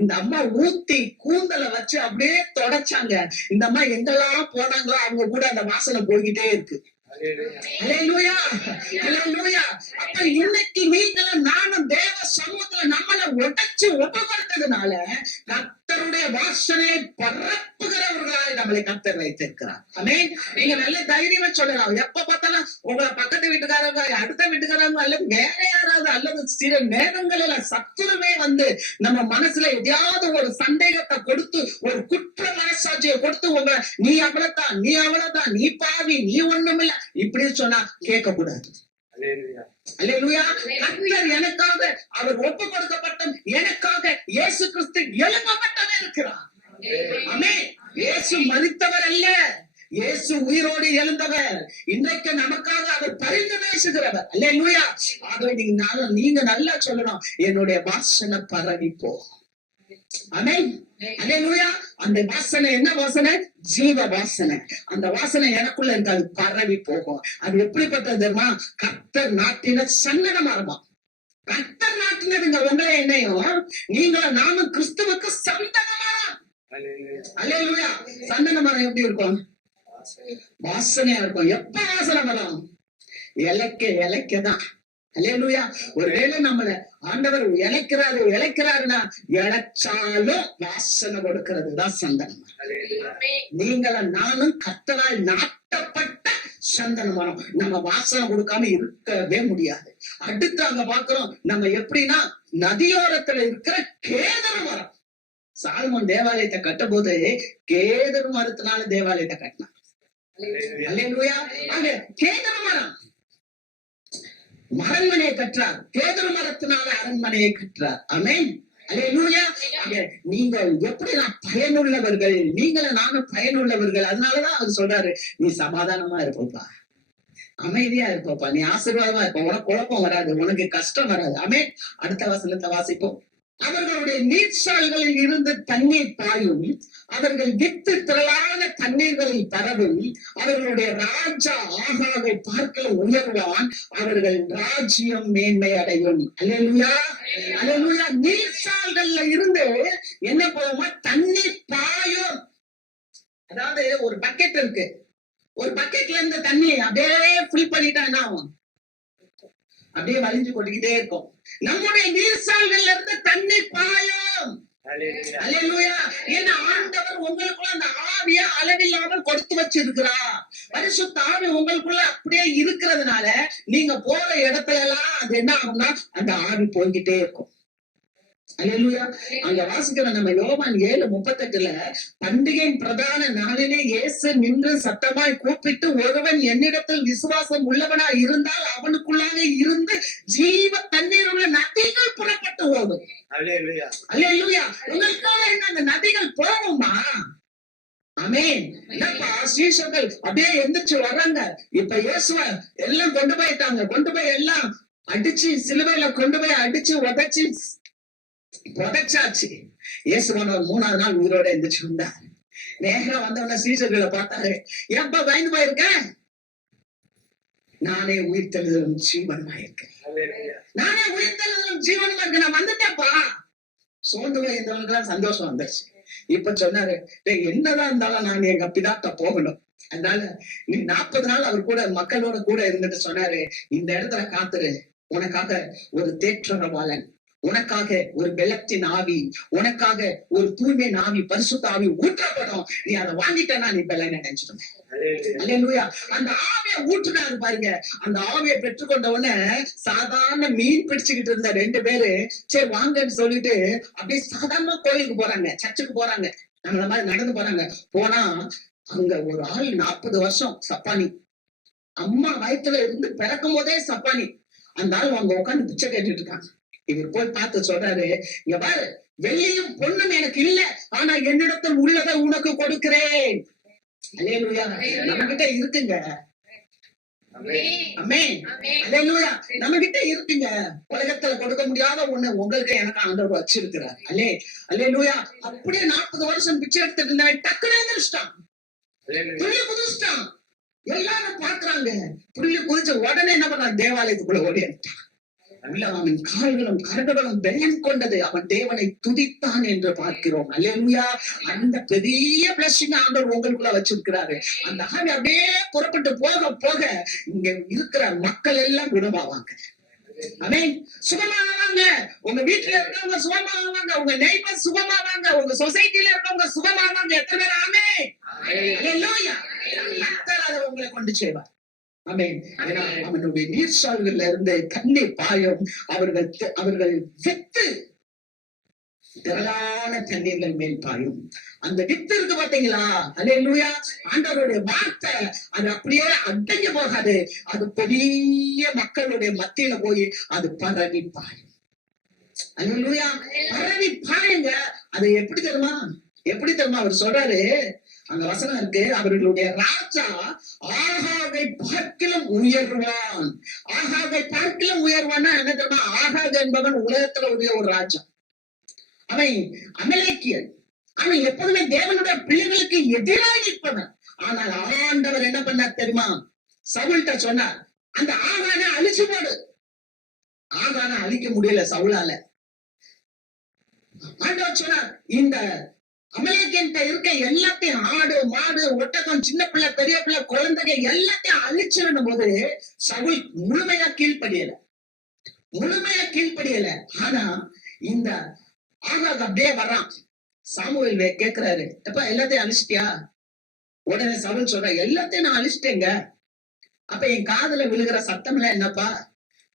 இந்த அம்மா ஊத்தி கூந்தலை வச்சு அப்படியே தொடச்சாங்க. இந்த அம்மா எங்கெல்லாம் போனாங்களோ அவங்க கூட அந்த வாசனை போய்கிட்டே இருக்கு. அல்லேலூயா, அல்லேலூயா. அப்ப இன்னைக்கு நீங்களும் நானும் தேவ சமூகத்துல நம்மளை உடைச்சு ஒப்புக்கொடுத்ததுனால கர்த்தருடைய வாசனையை பரப்புகிறவர்களாய் நம்மளை கர்த்தர் வைத்திருக்கிறார். ஆமென். நீங்க நல்ல தைரியமா சொல்லலாம். எப்ப பார்த்தாலும் உங்க பக்கத்து வீட்டுக்காரங்க, அடுத்த வீட்டுக்காரங்க, அல்லது வேற யாராவது, அல்லது சில நேரங்களில சத்துருவே வந்து நம்ம மனசுல எதையாவது ஒரு சந்தேகத்தை கொடுத்து, ஒரு குற்ற மனசாட்சியை கொடுத்து, உங்க நீ அவ்வளவுதான், நீ அவ்வளவுதான், நீ பாவி, நீ ஒண்ணுமில்ல இப்படி சொன்னா கேட்க கூடாது. அல்லேலூயா. கர்த்தர் எனக்காக, அவர் ஒப்பு கொடுக்கப்பட்ட எனக்காக இயேசு கிறிஸ்து எழுப்பப்பட்டவே இருக்கிறார். ஆமென். இயேசு மரித்தவர் அல்ல, இயேசு உயிரோடு எழுந்தவர். இன்றைக்கு நமக்காக அவர் பரிந்து பேசுகிறவர். அல்லேலூயா. ஆகவே நீங்க நல்லா சொல்லணும், என்னுடைய வாசனை பரவி போ. ஆமென். அல்லேலூயா. அந்த வாசனை என்ன வாசனை? ஜீவ வாசனை. அந்த வாசனை எனக்குள்ள இருக்கு, அது பரவி போகும். அது எப்படிப்பட்டது தெரியுமா? கர்த்தர் நாட்டின சந்தன மரமா. கர்த்தர் நாட்டினதுங்க உங்களே என்னையும் நீங்களும் நானும் கிறிஸ்துவுக்கு சந்தன மரம். அல்லேலூயா. சந்தன மரம் எப்படி இருக்கும்? வாசனையா இருக்கும். எப்ப வாசனை வரும்? இலைக்கதான். அல்லேலூயா. ஒருவேளை நம்மள ஆண்டவர் இழைக்கிறாருன்னா இழைச்சாலும் வாசனை கொடுக்கிறது தான் சந்தனம். நீங்களும் நானும் கர்த்தரால் நாட்டப்பட்ட சந்தன மரம். நம்ம வாசனை கொடுக்காம இருக்கவே முடியாது. அடுத்து அங்க பாக்குறோம் நம்ம எப்படின்னா நதியோரத்துல இருக்கிற கேதரு மரம். சாலமோன் தேவாலயத்தை கட்டும் போது கேதரு மரத்தினால தேவாலயத்தை கட்டினான். அல்லேலூயா. அங்க கேதரு மரம் அரண்மனையை கற்றார். கேதுரு மரத்தினால அரண்மனையை கற்றார். ஆமென். அல்லேலூயா. நீங்க எப்படின்னா பயனுள்ளவர்கள், நீங்களும் நானும் பயனுள்ளவர்கள். அதனாலதான் அவர் சொல்றாரு, நீ சமாதானமா இருப்பப்பா, அமைதியா இருப்பப்பா, நீ ஆசீர்வாதமா இருப்ப, உனக்கு குழப்பம் வராது, உனக்கு கஷ்டம் வராது. ஆமென். அடுத்த வசனத்தை வாசிப்போம். அவர்களுடைய நீர்ச்சால்களில் இருந்து தண்ணீர் பாயும், அவர்கள் வித்து திரளான தண்ணீர்களில் பரவும். அவர்களுடைய ராஜா ஆகாவை பார்க்க உயர்வான், அவர்கள் ராஜ்யம் மேன்மை அடையும். அல்லேலூயா, அல்லேலூயா. நீர்ச்சால்கள்ல இருந்து என்ன போகுமா? தண்ணீர் பாயும். அதாவது ஒரு பக்கெட் இருக்கு, ஒரு பக்கெட்ல இருந்து தண்ணி அப்படியே ஃபில் பண்ணிட்டா என்ன ஆகும்? அப்படியே வலிஞ்சு கொட்டிக்கிட்டே இருக்கும். நம்முடைய நீர்ச்சால்கள்ல இருந்து தண்ணீர் பாயும். அல்லேலூயா. ஏன்னா ஆண்டவர் உங்களுக்குள்ள அந்த ஆவிய அளவில்லாமல் கொடுத்து வச்சிருக்கிறார். பரிசுத்த ஆவி உங்களுக்குள்ள அப்படியே இருக்கிறதுனால நீங்க போற இடத்துல எல்லாம் அது என்ன ஆகும்னா அந்த ஆவி போய்கிட்டே இருக்கும். அல்லேலூயா. அங்க வாசிக்கிற நம்ம யோவான் 7:38 பண்டிகையின் பிரதான நாளிலே இயேசு நின்று சத்தமாய் கூப்பிட்டு, ஒருவன் என்னிடத்தில் விசுவாசம் உள்ளவனாய் இருந்தால் அவனுக்குள்ளாக இருந்து ஜீவ தண்ணீர் உள்ள நதிகள் புறப்பட்டு ஓடும். அல்லேலூயா, அல்லேலூயா. உங்களுக்காக என்ன அந்த நதிகள் போகுமா? ஆமென். என்னப்பா சீஷர்கள் அப்படியே எந்திரிச்சு வர்றாங்க. இப்ப இயேசுவ எல்லாம் கொண்டு போய் எல்லாம் அடிச்சு சிலுவையில கொண்டு போய் அடிச்சு உதைச்சாச்சு. இயேசுவானவர் 3ஆவது நாள் உயிரோட எந்திரிச்சு வந்தார். நேரம் வந்தவன சீஷர்களை பார்த்தாரு. ஏன்பா பயந்து போயிருக்க? நானே உயிர்த்தெழுதலும் ஜீவனுமா இருக்கேன். நானே உயிர்த்தெழுதலும் ஜீவனுமா இருக்கேன். நான் வந்துட்டேன்ப்பா. சோர்ந்து போயிருந்தவனுக்கு சந்தோஷம் வந்துருச்சு. இப்ப சொன்னாரு, என்னதான் இருந்தாலும் நான் எங்க பிதாட்ட போகணும். அதனால நீ 40 நாள் அவர் கூட மக்களோட கூட இருந்துட்டு சொன்னாரு, இந்த இடத்துல காத்துரு, உனக்காக ஒரு தேற்றரவாளன், உனக்காக ஒரு பெலத்தின் ஆவி, உனக்காக ஒரு தூய்மை ஆவி, பரிசுத்த ஆவி ஊற்றப்படும். நீ அதை வாங்கிட்டேன்னா நீ பெலன் நினைச்சிடும். அல்லேலூயா. அந்த ஆவியை ஊற்றுனாரு பாருங்க. அந்த ஆவியை பெற்றுக்கொண்ட உடனே சாதாரண மீன் பிடிச்சுக்கிட்டு இருந்த 2 பேரு சரி வாங்கன்னு சொல்லிட்டு அப்படியே சாதாரண கோயிலுக்கு போறாங்க, சர்ச்சுக்கு போறாங்க, நம்மள மாதிரி நடந்து போறாங்க. போனா அங்க ஒரு ஆள் 40 வருஷம் சப்பானி, அம்மா வயிற்றுல இருந்து பிறக்கும் போதே சப்பானி. அந்த ஆள் அங்க உட்காந்து பிச்சை கேட்டுட்டு இருக்காங்க. இவர் போய் பார்த்து சொல்றாரு, இங்க பாரு, வெள்ளியும் பொண்ணும் எனக்கு இல்ல, ஆனா என்னிடத்தில் உள்ளதை உனக்கு கொடுக்கிறேன். அல்லேலூயா. நம்ம கிட்ட இருக்குங்க. ஆமென். அல்லேலூயா. நம்ம கிட்ட இருக்குங்க. உலகத்துல கொடுக்க முடியாத ஒண்ணு உங்களுக்கு எனக்கு ஆண்டவர் வச்சிருக்கிறார். அல்லேலூயா. அப்படியே 40 வருஷம் பிச்சை எடுத்துட்டு இருந்தவன் டக்குனு எந்திரிச்சிட்டான். துள்ளி குதிச்சிட்டான். எல்லாரும் பாக்குறாங்க. துள்ளி குதிச்ச உடனே என்ன பண்ணான்? தேவாலயத்துக்குள்ள ஓடிட்டான். அவன் கால்களும் கரங்களும் பலன் கொண்டது. அவன் தேவனை துதித்தான் என்று பார்க்கிறோம். அல்லேலூயா. அந்த பெரிய பிளஸிங் ஆண்டவர் உங்களுக்குள்ள வச்சிருக்கிறாரு. அந்த ஆவி அப்படியே புறப்பட்டு போக போக இங்க இருக்கிற மக்கள் எல்லாம் குணமாவாங்க. ஆமென். சுகமாவாங்க. உங்க வீட்டுல இருக்கவங்க சுகமாவாங்க. உங்க நெய்பர் சுகமாவாங்க. உங்க சொசைட்டில இருக்கவங்க சுகமாவாங்க. எத்தனை பேர் ஆமென்? அல்லேலூயா. கர்த்தர் அதை உங்களை கொண்டு செய்வார். ஆமென். அவனுடைய நீர்ச்சால்கள்ல இருந்து கண்ணீர் பாயும். அவர்கள் வித்து திரளான தண்ணீர்கள் மேல் பாயும். அந்த வித்து இருக்கு பாத்தீங்களா? அல்லேலூயா. ஆண்டவருடைய வார்த்தை அது அப்படியே அடங்கி போகாது. அது பெரிய மக்களுடைய மத்தியில போய் அது பரவி பாயும். அல்லேலூயா. பரவி பாருங்க. அது எப்படி தெரியுமா அவர் சொல்றாரு? அந்த வசனம் இருக்கு. அவர்களுடைய ராஜா ஆகாகை பார்க்கிலும் உயர்வான். ஆகாகை பார்க்கிலும் உயர்வான்னா என்ன தெரியுமா? ஆகாக என்பவன் உலகத்துல ஒரு ராஜா. அவன் அமலேக்கியன். அவன் எப்போதுமே தேவனுடைய பிள்ளைகளுக்கு எதிராக நிற்பவன். ஆனால் ஆண்டவர் என்ன பண்ணார் தெரியுமா? சவுல்கிட்ட சொன்னார், அந்த ஆகான அழிச்சு போடு. ஆகான அழிக்க முடியல சவுலால. ஆண்டவர் சொன்னார், இந்த அமலேக்கியன் இருக்க எல்லாத்தையும் ஆடு மாடு ஒட்டகம் சின்ன பிள்ளை பெரிய பிள்ளை குழந்தைங்க எல்லாத்தையும் அழிச்சிடணும் போது சவுல் முழுமையா கீழ்ப்படியல. ஆனா இந்த ஆகாக் அப்படியே வர்றான். சாமுவேல் கேக்குறாரு, எப்ப எல்லாத்தையும் அழிச்சிட்டியா? உடனே சவுல் சொல்ற, எல்லாத்தையும் நான் அழிச்சிட்டேங்க. அப்ப என் காதுல விழுகிற சத்தம் எல்லாம் என்னப்பா?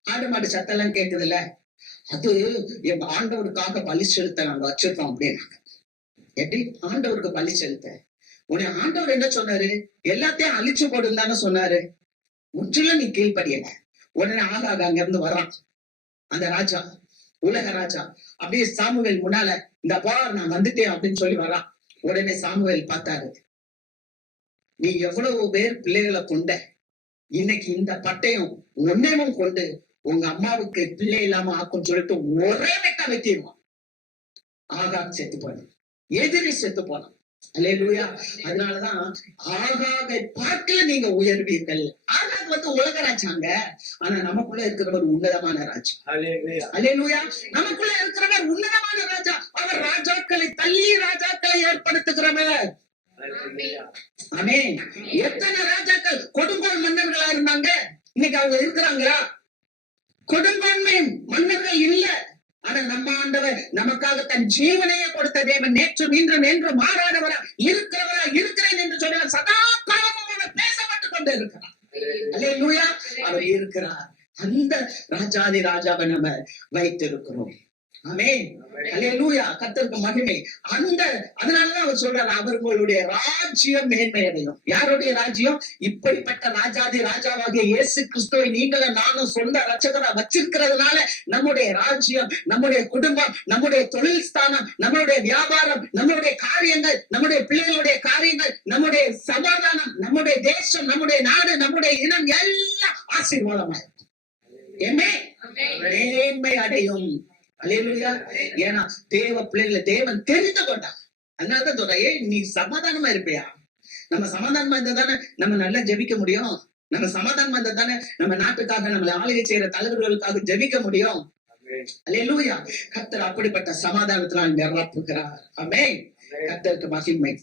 ஆடு மாடு சத்தம் எல்லாம் கேக்குதுல்ல, அது எங்க ஆண்டவருக்காக பலி செலுத்த நாங்க வச்சிருக்கோம் அப்படின்னாங்க. எப்படி ஆண்டவருக்கு பலி செலுத்த? உன்னை ஆண்டவர் என்ன சொன்னாரு? எல்லாத்தையும் அழிச்சு போடுன்னு தானே சொன்னாரு. முற்றிலும் நீ கீழ்ப்படியல. உடனே ஆகாக அங்க இருந்து வர்றான். அந்த ராஜா, உலக ராஜா, அப்படியே சாமுவேல் முன்னால, இந்த பார் நான் வந்துட்டேன் அப்படின்னு சொல்லி வர்றான். உடனே சாமுவேல் பார்த்தாரு, நீ எவ்வளவு பேர் பிள்ளைகளை கொண்ட, இன்னைக்கு இந்த பட்டயம் ஒன்னேமும் கொண்டு உங்க அம்மாவுக்கு பிள்ளை இல்லாம ஆக்கும் சொல்லிட்டு ஒரே வெட்டா வெட்டிடுவான். ஆகாக் செத்து போன, எதிரி செத்து போனான். அல்லேலூயா. அதனாலதான் ஆகாகை பார்க்கல நீங்க உயர்வீர்கள். ஆகாக் உலக ராஜாங்க. ஆனா நமக்குள்ள இருக்கிறவர் உன்னதமான ராஜா. அல்லேலூயா. நமக்குள்ள இருக்கிறவர் உன்னதமான ராஜா. அவர் ராஜாக்களை தள்ளி ராஜாக்களை ஏற்படுத்துகிறவர். ஆமென். எத்தனை ராஜாக்கள் கொடுங்கோல் மன்னர்களா இருந்தாங்க, இன்னைக்கு அவங்க இருக்கிறாங்களா? கொடுங்கோன்மை மன்னர்கள் இல்ல. ஆனா நம்ம ஆண்டவர் நமக்காக தன் ஜீவனையே கொடுத்த தேவன். நேற்றும் இன்றும் என்று மாறாதவரா இருக்கிறேன் என்று சொல்ல சதா காலமும் அவர் பேசப்பட்டுக் கொண்டு இருக்கிறார். அல்லேலூயா. அவர் இருக்கிறார். அந்த ராஜாதி ராஜாவை நம்ம வைத்திருக்கிறோம். ஆமென். அல்லேலூயா. கர்த்தருக்கு மகிமை. அதனாலதான் அவர் சொல்றாரு, அவர்களுடைய ராஜ்யம் மேன்மை அடையும். யாருடைய ராஜ்யம்? இப்படிப்பட்ட ராஜாதி ராஜாவாகிய இயேசு கிறிஸ்துவை நீங்களும் நானும் சொந்த ரட்சகரா வச்சிருக்கிறதுனால நம்முடைய ராஜ்யம், நம்முடைய குடும்பம், நம்முடைய தொழில் ஸ்தானம், நம்மளுடைய வியாபாரம், நம்மளுடைய காரியங்கள், நம்முடைய பிள்ளைகளுடைய காரியங்கள், நம்முடைய சமாதானம், நம்முடைய தேசம், நம்முடைய நாடு, நம்முடைய இனம் எல்லாம் ஆசீர்வாதமாயிருக்கும். மேன்மை அடையும். அல்லேலூயா. ஏன்னா தேவ பிள்ளைகளை தேவன் தெரிந்து கொண்டான். அதனாலதான் சொல்றேன், நீ சமாதானமா இருப்பியா? நம்ம சமாதானமா இருந்தா தானே நம்ம நல்லா ஜெபிக்க முடியும். நம்ம சமாதானமா இருந்தா தானே நம்ம நாட்டுக்காக, நம்மளை ஆளுகை செய்யற தலைவர்களுக்காக ஜெபிக்க முடியும். அல்லேலூயா. கர்த்தர் அப்படிப்பட்ட சமாதானத்தினால் நிரப்புகிறார். ஆமென். கர்த்தருக்கு மகிமை.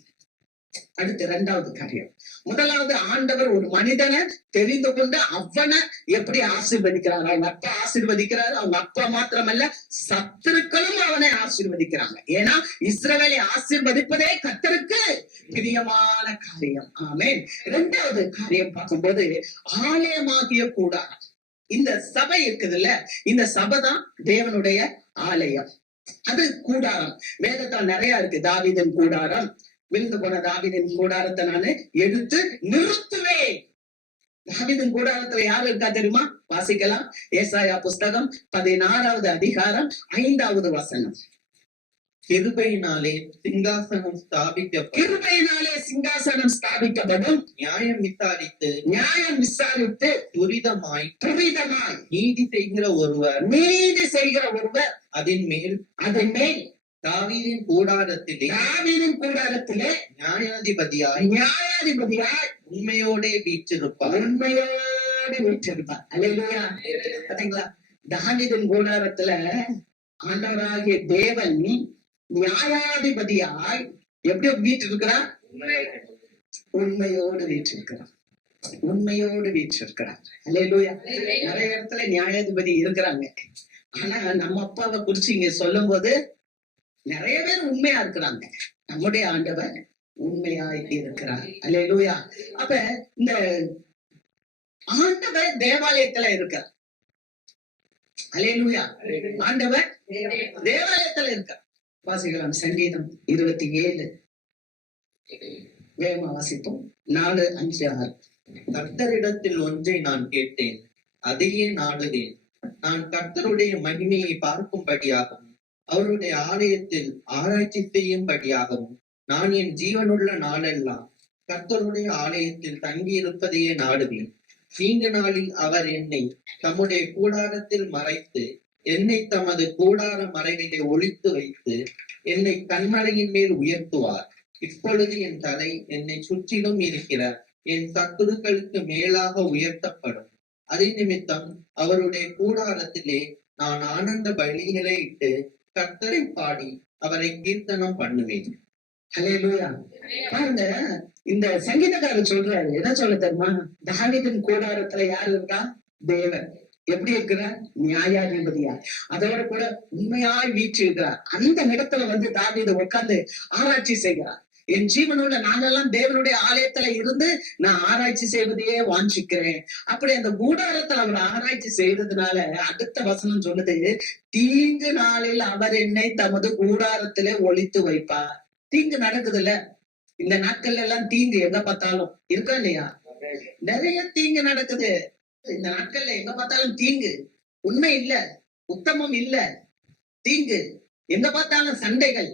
அடுத்து இரண்டாவது காரியம். முதலாவது, ஆண்டவர் ஒரு மனிதனை தெரிந்து கொண்டு அவனை எப்படி ஆசீர்வதிக்கிறார். அவங்க அப்பா ஆசீர்வதிக்கிறாரு. அவங்க அப்பா மாத்திரமல்ல, சத்துருக்களும் அவனை ஆசீர்வதிக்கிறாங்க. ஏன்னா இஸ்ரவேலை ஆசீர்வதிப்பதே கர்த்தருக்கு பிரியமான காரியம். ஆமென். இரண்டாவது காரியம் பார்க்கும்போது, ஆலயமாகிய கூடாரம். இந்த சபை இருக்குதுல்ல, இந்த சபை தான் தேவனுடைய ஆலயம். அது கூடாரம். வேதத்துல நிறைய இருக்கு. தாவீதின் கூடாரம், விழுந்து போன தாவீதின் கூடாரத்தை நானு எடுத்து நிறுத்துவேன். தாவீதின் கூடாரத்துல யாரு இருக்கா தெரியுமா? வாசிக்கலாம். ஏசாயா புஸ்தகம் 16வது அதிகாரம் 5வது வசனம். கிருபையினாலே சிங்காசனம் ஸ்தாபிக்கப்படும். கிருபையினாலே சிங்காசனம் ஸ்தாபிக்கப்படும். நியாயம் விசாரித்து நியாயம் விசாரித்து துரிதமாய் நீதி செய்கிற ஒருவர் அதன் மேல் தாவீதின் கூடாரத்திலே நியாயாதிபதியாய் உண்மையோடே வீற்றிருப்பார். அல்லேலூயா. பாத்தீங்களா, தாவீதின் கூடாரத்துல ஆண்டவராகிய தேவன் நியாயாதிபதியாய் எப்படி வீற்றிருக்கிறார்? உண்மையோடு வீற்றிருக்கிறார். அல்லேலூயா. நிறைய இடத்துல நியாயாதிபதி இருக்கிறாங்க. ஆனா நம்ம அப்பாவை குறிச்சு இங்க சொல்லும் போது நிறைய பேர் உண்மையா இருக்கிறாங்க. நம்முடைய ஆண்டவர் உண்மையாய் இருக்கிறார். அல்லேலூயா. அப்ப இந்த ஆண்டவர் தேவாலயத்துல இருக்கிறார். அல்லேலூயா. ஆண்டவர் தேவாலயத்துல இருக்கார். வாசிக்கலாம் சங்கீதம் 27 வேகமா வாசிப்போம். 4, 5, 6. கர்த்தரிடத்தில் ஒன்றை நான் கேட்டேன், அதையே நாடுவேன். நான் கர்த்தருடைய மகிமையை பார்க்கும்படியாகவும் அவருடைய ஆலயத்தில் ஆராய்ச்சி செய்யும்படியாகவும் நான் என் ஜீவனுள்ள நாளெல்லாம் கர்த்தருடைய ஆலயத்தில் தங்கியிருப்பதையே நாடுவேன். தீங்கு நாளில் அவர் என்னை தம்முடைய கூடாரத்தில் மறைத்து என்னை தமது கூடார மறைவிலே ஒளித்து வைத்து என்னை கண்மலையின் மேல் உயர்த்துவார். இப்பொழுது என் தலை என்னை சுற்றிலும் இருக்கிற என் சத்துருக்களுக்கு மேலாக உயர்த்தப்படும். அதே நிமித்தம் அவருடைய கூடாரத்திலே நான் ஆனந்த பலிகளை இட்டு கர்த்தரை பாடி அவரை கீர்த்தனம் பண்ணுவேன். அல்லேலூயா. பாருங்க, இந்த சங்கீதக்காரர் சொல்றாரு, என்ன சொல்ல தெரியுமா? தாவீதின் கூடாரத்துல யார் இருக்கா? தேவன். எப்படி இருக்கிறார்? நியாயாதிபதியா. அதோட கூட உண்மையாய் வீற்றிருக்கிறார். அந்த இடத்துல தாவீது உட்கார்ந்து ஆராய்ச்சி செய்கிறார். என் ஜீவனோட நானெல்லாம் தேவனுடைய ஆலயத்துல இருந்து நான் ஆராய்ச்சி செய்வதையே வாஞ்சிக்கிறேன். அப்படி அந்த கூடாரத்துல அவர் ஆராய்ச்சி செய்ததுனால அடுத்த வசனம் சொல்லுது, தீங்கு நாளில் அவர் என்னை தமது கூடாரத்திலே ஒளித்து வைப்பார். தீங்கு நடக்குதுல்ல இந்த நாட்கள்ல எல்லாம், தீங்கு எங்க பார்த்தாலும் இருக்கா இல்லையா? நிறைய தீங்கு நடக்குது இந்த நாட்கள்ல. எங்க பார்த்தாலும் தீங்கு, உண்மை இல்ல, உத்தமம் இல்ல, தீங்கு எங்க பார்த்தாலும் சண்டைகள்,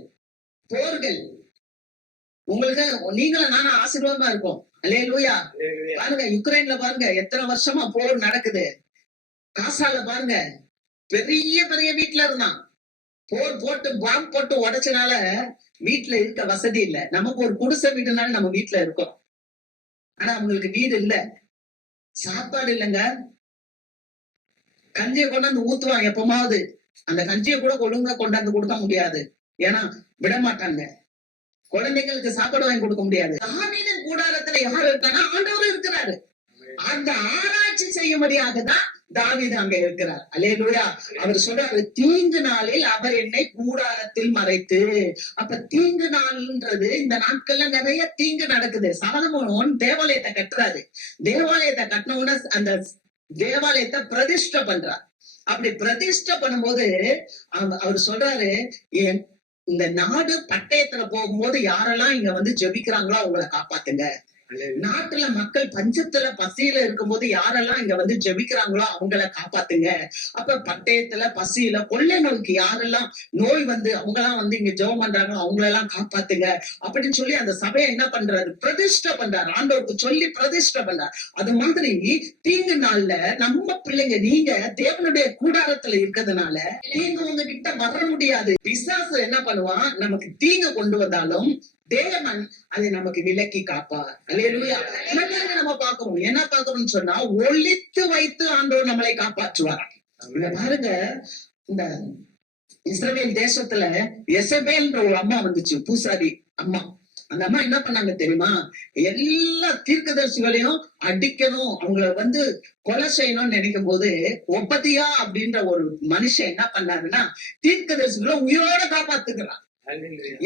போர்கள். உங்களுக்கு நீங்களும் நானும் ஆசீர்வாதமா இருக்கும். அல்லேலூயா. பாருங்க, யுக்ரைன்ல பாருங்க எத்தனை வருஷமா போர் நடக்குது. காசால பாருங்க, பெரிய பெரிய வீட்டுல இருந்தான், போர் போட்டு பாம்பு போட்டு உடைச்சனால வீட்டுல இருக்க வசதி இல்ல. நமக்கு ஒரு குடிசை வீடுனால நம்ம வீட்டுல இருக்கோம். ஆனா அவங்களுக்கு வீடு இல்ல, சாப்பாடு இல்லைங்க. கஞ்சியை கொண்டாந்து ஊத்துவான் எப்பமாவது, அந்த கஞ்சியை கூட ஒழுங்கா கொண்டாந்து கொடுக்க முடியாது. ஏன்னா விட மாட்டாங்க. குழந்தைங்களுக்கு சாப்பாடு வாங்கி கொடுக்க முடியாது. தாவீதின் கூடாரத்துல யார் இருக்கானா? ஆண்டவர் இருக்கிறாரு. அந்த ஆராய்ச்சி செய்யும்படியாக தான் தாவீது அங்க இருக்கிறார். அல்லேலூயா. அவர் சொல்றாரு, தீங்கு நாளில் அவர் என்னை கூடாரத்தில் மறைத்து. அப்ப தீங்கு நாள்ன்றது இந்த நாட்கள்ல நிறைய தீங்கு நடக்குது. சாலமோன் தேவாலயத்தை கட்டுறாரு. தேவாலயத்தை கட்டினவுடனே அந்த தேவாலயத்தை பிரதிஷ்டை பண்றார். அப்படி பிரதிஷ்டை பண்ணும்போது அவர் சொல்றாரு, இந்த நாடு பட்டயத்துல போகும்போது யாரெல்லாம் இங்க ஜெபிக்கிறாங்களோ அவங்களை காப்பாத்துங்க. நாட்டுல மக்கள் பஞ்சத்துல பசியில இருக்கும்போது யாரெல்லாம் இங்க ஜெபிக்கிறாங்களோ அவங்கள காப்பாத்துங்க. அப்ப பட்டயத்துல பசியில கொள்ளை நோய்க்கு யாரெல்லாம் நோய் அவங்க எல்லாம் இங்க ஜெபம் பண்றாங்களோ அவங்களெல்லாம் காப்பாத்துங்க அப்படின்னு சொல்லி அந்த சபையை என்ன பண்றாரு? பிரதிஷ்டை பண்றாரு. ஆண்டவருக்கு சொல்லி பிரதிஷ்டை பண்றாரு. அது மாதிரி தீங்கு நாள்ல நம்ம பிள்ளைங்க நீங்க தேவனுடைய கூடாரத்துல இருக்கிறதுனால தீங்கு உங்ககிட்ட வர முடியாது. பிசாசு என்ன பண்ணுவான்? நமக்கு தீங்கு கொண்டு வந்தாலும் தேவன் அதை நமக்கு விலக்கி காப்பார். அல்லேலூயா. நம்ம பாக்குறோம், என்ன பாக்குறோம்னு சொன்னா, ஒளித்து வைத்து ஆண்டவர் நம்மளை காப்பாற்றுவார். பாருங்க, இந்த இஸ்ரவேல் தேசத்துல எசபேல்ன்ற ஒரு அம்மா வந்துச்சு, பூசாரி அம்மா. அந்த அம்மா என்ன பண்ணாங்க தெரியுமா? எல்லா தீர்க்கதரிசிகளையும் அடிக்கணும், அவங்கள கொலை செய்யணும்னு நினைக்கும் போது ஒபதியா அப்படின்ற ஒரு மனுஷன் என்ன பண்ணாருன்னா தீர்க்கதரிசிகளை உயிரோட காப்பாத்துக்கிறான்.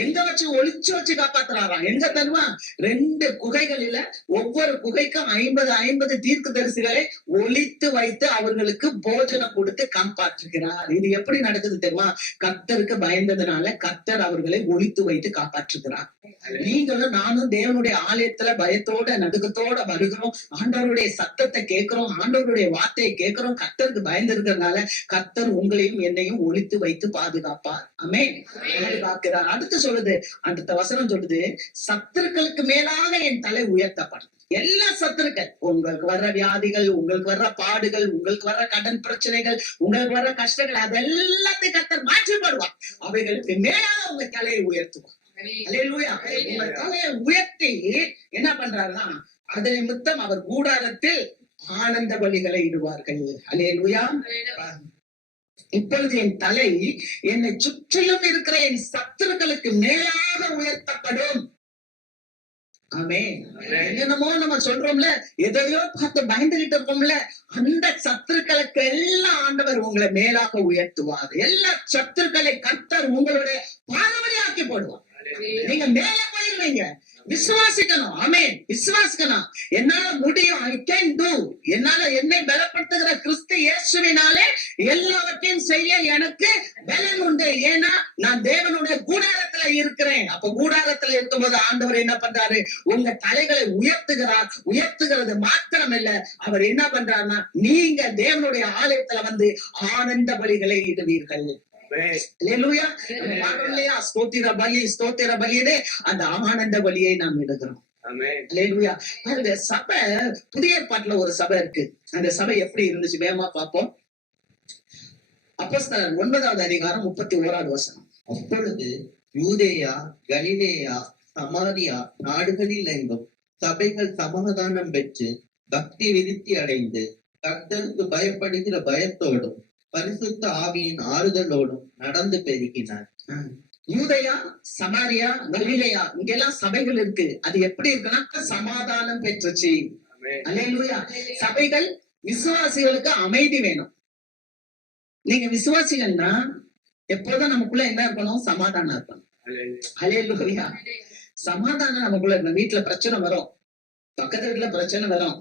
எங்க ஒளிச்சு வச்சு காப்பாத்துறாராம். எங்க தருவா? 2 குகைகளில ஒவ்வொரு குகைக்கும் 50 தீர்க்கதரிசிகளை ஒளித்து வைத்து அவர்களுக்கு போஜனம் கொடுத்து காப்பாற்றுகிறார். இது எப்படி நடக்குது தெரியுமா? கர்த்தருக்கு பயந்ததுனால கர்த்தர் அவர்களை ஒளித்து வைத்து காப்பாற்றுகிறார். நீங்களும் நானும் தேவனுடைய ஆலயத்துல பயத்தோட நடுக்கத்தோட வருகிறோம், ஆண்டவருடைய சத்தத்தை கேட்கிறோம், ஆண்டவருடைய வார்த்தையை கேட்கிறோம். கர்த்தருக்கு பயந்து இருக்கிறதுனால கர்த்தர் உங்களையும் என்னையும் ஒளித்து வைத்து பாதுகாப்பார். ஆமென். பாதுகாக்கிறார். உயர்த்துகிறார். அடுத்து சொல்லுது, அடுத்த வசனம் சொல்லுது, சத்துருக்களுக்கு மேலாக என் தலை உயர்த்தப்படும். எல்லா சத்துருக்கள், உங்களுக்கு வர்ற வியாதிகள், உங்களுக்கு வர்ற பாடுகள், உங்களுக்கு வர்ற கடன் பிரச்சனைகள், உங்களுக்கு வர்ற கஷ்டங்கள், அதெல்லாத்தையும் கர்த்தர் மாற்றி போடுவார். அவைகளுக்கு மேலாக உங்க தலையை உயர்த்துவார். அல்லேலூயா. உங்க தலையை உயர்த்தி என்ன பண்றாருன்னா, அது நிமித்தம் அவர் கூடாரத்தில் ஆனந்த பலிகளை இடுவார்கள். அல்லேலூயா. இப்பொழுது என் தலை என்னை சுற்றிலும் இருக்கிற என் சத்துருக்களுக்கு மேலாக உயர்த்தப்படும். ஆமென். என்னமோ நம்ம சொல்றோம்ல, எதையோ பார்த்து பயந்துகிட்டு இருக்கோம்ல, அந்த சத்துருக்களுக்கு எல்லாம் ஆண்டவர் உங்களை மேலாக உயர்த்துவார். எல்லா சத்துருக்களை கர்த்தர் உங்களுடைய பாரம்பரியாக்கி போடுவார். நீங்க மேல போயிருவீங்க. விசுவாசிக்கணும். ஆமென். விசுவாசிக்கணும். என்னால முடியும். I can do. என்னால என்னை பலப்படுத்துகிற கிறிஸ்து இயேசுவினாலே எல்லாவற்றையும் செய்ய எனக்கு பலன் உண்டு. ஏன்னா நான் தேவனுடைய கூடாரத்துல இருக்கிறேன். அப்ப கூடாரத்துல இருக்கும்போது ஆண்டவர் என்ன பண்றாரு? உங்க தலைகளை உயர்த்துகிறார். உயர்த்துகிறது மாத்திரம் இல்ல, அவர் என்ன பண்றாருன்னா, நீங்க தேவனுடைய ஆலயத்துல வந்து ஆனந்த பலிகளை இடுவீர்கள். அல்லேலூயா. ஸ்தோத்திர பலி, ஸ்தோத்திர பலியிலே அந்த ஆனந்த பலியை நாம் இடுகிறோம். அல்லேலூயா. அந்த சபை, புதிய ஏற்பாட்டுல ஒரு சபை இருக்கு. அந்த சபை எப்படி இருந்துச்சு வேகமா பார்ப்போம். அப்போஸ்தலர் 9வது அதிகாரம் 31வது வசனம். அப்பொழுது யூதேயா, கலிலேயா, சமாரியா நாடுகளில் எங்கும் சபைகள் சமாதானம் பெற்று பக்தி விருத்தி அடைந்து கர்த்தருக்கு பயப்படுகிற பயத்தோடும் பரிசுத்த ஆவியின் ஆறுதலோடும் நடந்து பெருகினார். யூதேயா, சமாரியா, கலிலேயா, இங்கெல்லாம் சபைகள் இருக்கு. அது எப்படி இருக்குன்னா சமாதானம் பெற்றுச்சு. அல்லேலூயா. சபைகள், விசுவாசிகளுக்கு அமைதி வேணும். நீங்க விசுவாசிகள்னா எப்போதும் நமக்குள்ள என்ன இருக்கணும்? சமாதானம் இருக்கணும். அல்லேலூயா. சமாதானம் நமக்குள்ள இருக்கணும். வீட்டுல பிரச்சனை வரும், பக்கத்து வீட்டுல பிரச்சனை வரும்,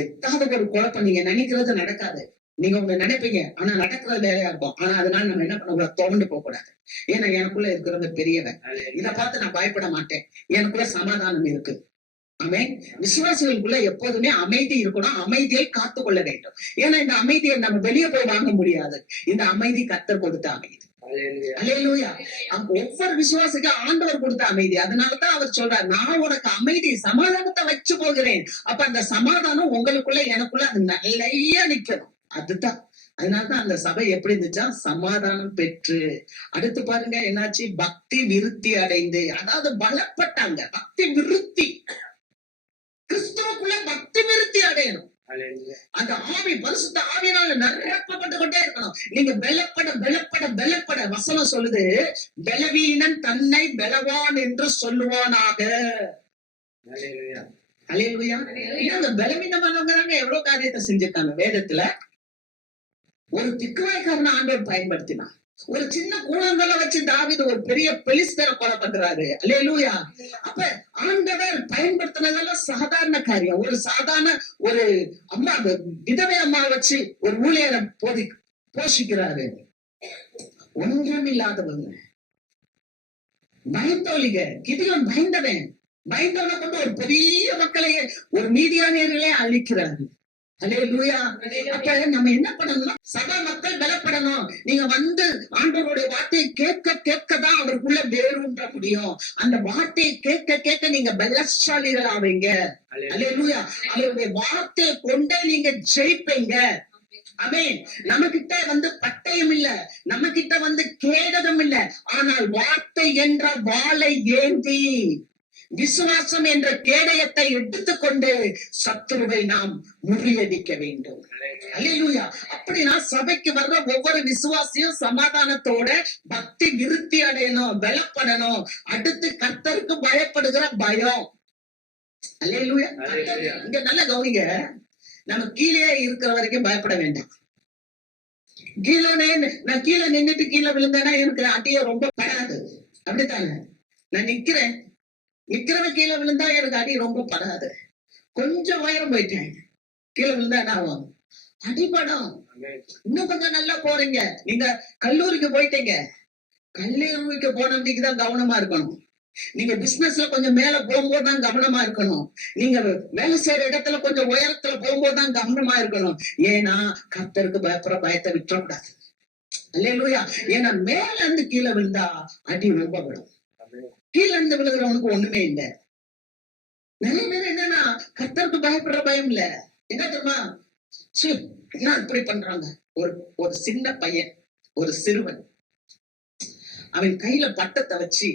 எதாவது ஒரு குழப்பம், நீங்க நினைக்கிறது நடக்காது. நீங்க உங்க நினைப்பீங்க, ஆனா நடக்கிறது வேலையா இருக்கும். ஆனா அதனால நம்ம என்ன பண்ண கூடாது? தோண்டு போக கூடாது. ஏன்னா எனக்குள்ள இருக்கிறது பெரியவன், இதை பார்த்து நான் பயப்பட மாட்டேன். எனக்குள்ள சமாதானம் இருக்கு. ஆமென். விசுவாசிகளுக்குள்ள எப்போதுமே அமைதி இருக்கணும். அமைதியை காத்து கொள்ள வேண்டும். ஏன்னா இந்த அமைதியை நம்ம வெளியே போய் வாங்க முடியாது. இந்த அமைதி கர்த்தர் கொடுத்த அமைதி. அல்லேலூயா. ஒவ்வொரு விசுவாசிக்கும் ஆண்டவர் கொடுத்த அமைதி. அதனாலதான் அவர் சொல்றார், நான் உனக்கு அமைதி சமாதானத்தை வச்சு போகிறேன். அப்ப அந்த சமாதானம் உங்களுக்குள்ள எனக்குள்ள அது நிறைய நிக்கணும். அதுதான். அதனாலதான் அந்த சபை எப்படி இருந்துச்சா? சமாதானம் பெற்று. அடுத்து பாருங்க என்னாச்சு? பக்தி விருத்தி அடைந்து. அதாவது பலப்பட்டாங்க. பக்தி விருத்தி, கிறிஸ்துவுக்குள்ள பக்தி விருத்தி அடையணும். அந்த ஆவி, பரிசுத்த ஆவியினால நிரப்பப்பட்டு கொண்டே இருக்கணும். நீங்க பலப்பட பலப்பட பலப்பட. வசனம் சொல்லுது, பலவீனன் தன்னை பலவான் என்று சொல்லுவானாக. அல்லேலூயா. இந்த பலவீனமானவங்க தாங்க எவ்வளவு காரியத்தை செஞ்சிருக்காங்க வேதத்துல. ஒரு திக்குவாய்க்காரன ஆண்டவர் பயன்படுத்தினார். ஒரு சின்ன கூழாங்கல்ல வச்சு தாவீது ஒரு பெரிய பெலிஸ்தரை கொலை பண்றாரு. அல்லேலூயா. அப்ப ஆண்டவர் பயன்படுத்தினதெல்லாம் சாதாரண காரியம். ஒரு சாதாரண ஒரு அம்மா, விதவை அம்மா வச்சு ஒரு ஊழியரை போஷிக்கிறாரு. ஒன்றும் இல்லாதவங்க, பயந்தோலிக. கிதியோன் பயந்தவன். பயந்தவனை கொண்டு ஒரு பெரிய மக்களையே, ஒரு மீதியானியர்களே அழிக்கிறாரு. அல்லேலூயா. அப்ப நம்ம என்ன பண்ணணும்னா, சபை மக்கள் பலப்படணும். நீங்க வந்து ஆண்டவருடைய வார்த்தையை கேட்க கேட்கதான் அவருக்குள்ள வேரூன்ற முடியும். அந்த வார்த்தையை கேட்க கேட்க நீங்க பலசாலிகள் ஆவீங்க. அல்லேலூயா. அவருடைய வார்த்தையை கொண்டே நீங்க ஜெயிப்பீங்க. ஆமென். நம்ம கிட்ட வந்து பட்டயம் இல்ல, நம்ம கிட்ட வந்து கேடகம் இல்ல, ஆனால் வார்த்தை என்ற வாளை ஏந்தி விசுவாசம் என்ற கேடயத்தை எடுத்துக்கொண்டு சத்துருவை நாம் முறியடிக்க வேண்டும். அல்லேலூயா. அப்படின்னா சபைக்கு வர்ற ஒவ்வொரு விசுவாசியும் சமாதானத்தோட பக்தி விருத்தி அடையணும், பலப்படணும். அடுத்து கர்த்தருக்கு பயப்படுகிற பயம். அல்லேலூயா. இங்க நல்ல கவனிங்க, நம்ம கீழே இருக்கிற வரைக்கும் பயப்பட வேண்டாம். நான் கீழே நின்னுட்டு கீழே விழுந்தேன்னா எனக்கு அடியே ரொம்ப படாது. அப்படித்தானே? நான் நிக்கிறவன் கீழே விழுந்தா எனக்கு அடி ரொம்ப படாது. கொஞ்சம் உயரம் போயிட்டேன், கீழே விழுந்தா என்ன ஆகும்? அடிபடம். இன்னும் கொஞ்சம் நல்லா போறீங்க, நீங்க கல்லூரிக்கு போயிட்டீங்க. கல்லூரிக்கு போனதுக்கு தான் கவனமா இருக்கணும். நீங்க பிசினஸ்ல கொஞ்சம் மேல போகும்போதுதான் கவனமா இருக்கணும். நீங்க வேலை செய்யற இடத்துல கொஞ்சம் உயரத்துல போகும்போதுதான் கவனமா இருக்கணும். ஏன்னா கர்த்தருக்கு பயப்படுற பயத்தை விட்டுறக்கூடாது. அல்லேலூயா. ஏன்னா மேல இருந்து கீழே விழுந்தா அடி ரொம்ப விழும். கீழே இருந்து விழுகிறவனுக்கு ஒண்ணுமே இல்லை. நிறைய பேர் என்னன்னா கர்த்தருக்கு பயப்படுற பயம் இல்ல. என்ன தெரியுமா, என்ன இப்படி பண்றாங்க. ஒரு ஒரு சின்ன பையன், ஒரு சிறுவன், அவன் கையில பட்டத்தை வச்சு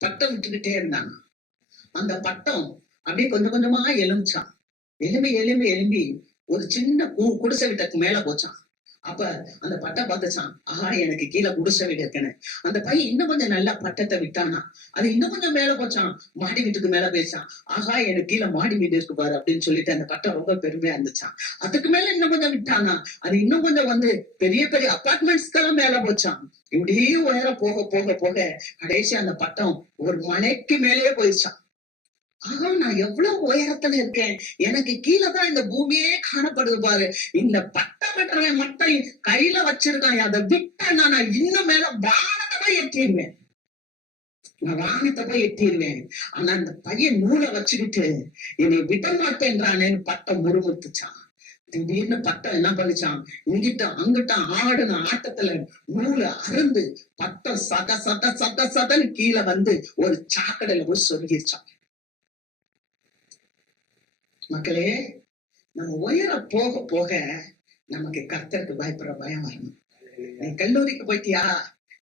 பட்டம் விட்டுக்கிட்டே இருந்தான். அந்த பட்டம் அப்படியே கொஞ்சம் கொஞ்சமா எலுமிச்சான். எலும்பி எலும்பி எலும்பி ஒரு சின்ன குடிசை வீட்டுக்கு மேல போச்சான். அப்ப அந்த பட்டம் பார்த்துச்சான், ஆஹா எனக்கு கீழே குடிசை வீடு இருக்குன்னு. அந்த பையன் இன்னும் கொஞ்சம் நல்லா பட்டத்தை விட்டானா, அது இன்னும் கொஞ்சம் மேல போச்சான், மாடி வீட்டுக்கு மேல போயிச்சான். ஆஹா எனக்கு கீழே மாடி வீடு இருக்கு பாரு அப்படின்னு சொல்லிட்டு அந்த பட்டம் ரொம்ப பெருமையா இருந்துச்சான். அதுக்கு மேல இன்னும் கொஞ்சம் விட்டானா, அது இன்னும் கொஞ்சம் பெரிய பெரிய அபார்ட்மெண்ட்ஸ்க்கெல்லாம் மேல போச்சான். இப்படியே உயர போக போக போக கடைசி அந்த பட்டம் ஒரு மலைக்கு மேலேயே போயிடுச்சான். ஆக நான் எவ்வளவு உயரத்துல இருக்கேன், எனக்கு கீழே தான் இந்த பூமியே காணப்படுது பாரு. இந்த பட்டம் வெட்டுறவன் மட்டும் கையில வச்சிருக்கான், அதை விட்டா நான் இன்னும் மேல வானத்தை போய் எட்டிடுவேன். நான் வானத்தை போய் எட்டிடுவேன். ஆனா அந்த பையன் நூலை வச்சுக்கிட்டு என்னை விட மாட்டேன்றானேன்னு பட்டம் முறுமுறுத்துச்சான். திடீர்னு பட்டம் என்ன பண்ணிச்சான், இங்கிட்ட அங்கிட்ட ஆடுன ஆட்டத்துல நூலை அருந்து பட்டம் சத சத சத சதன்னு கீழே ஒரு சாக்கடையில போய் சொருகிருச்சான். மக்களே, நம்ம உயர போக போக நமக்கு கர்த்தருக்கு பயப்படுற பயம் வரணும். நீ கல்லூரிக்கு போயிட்டியா,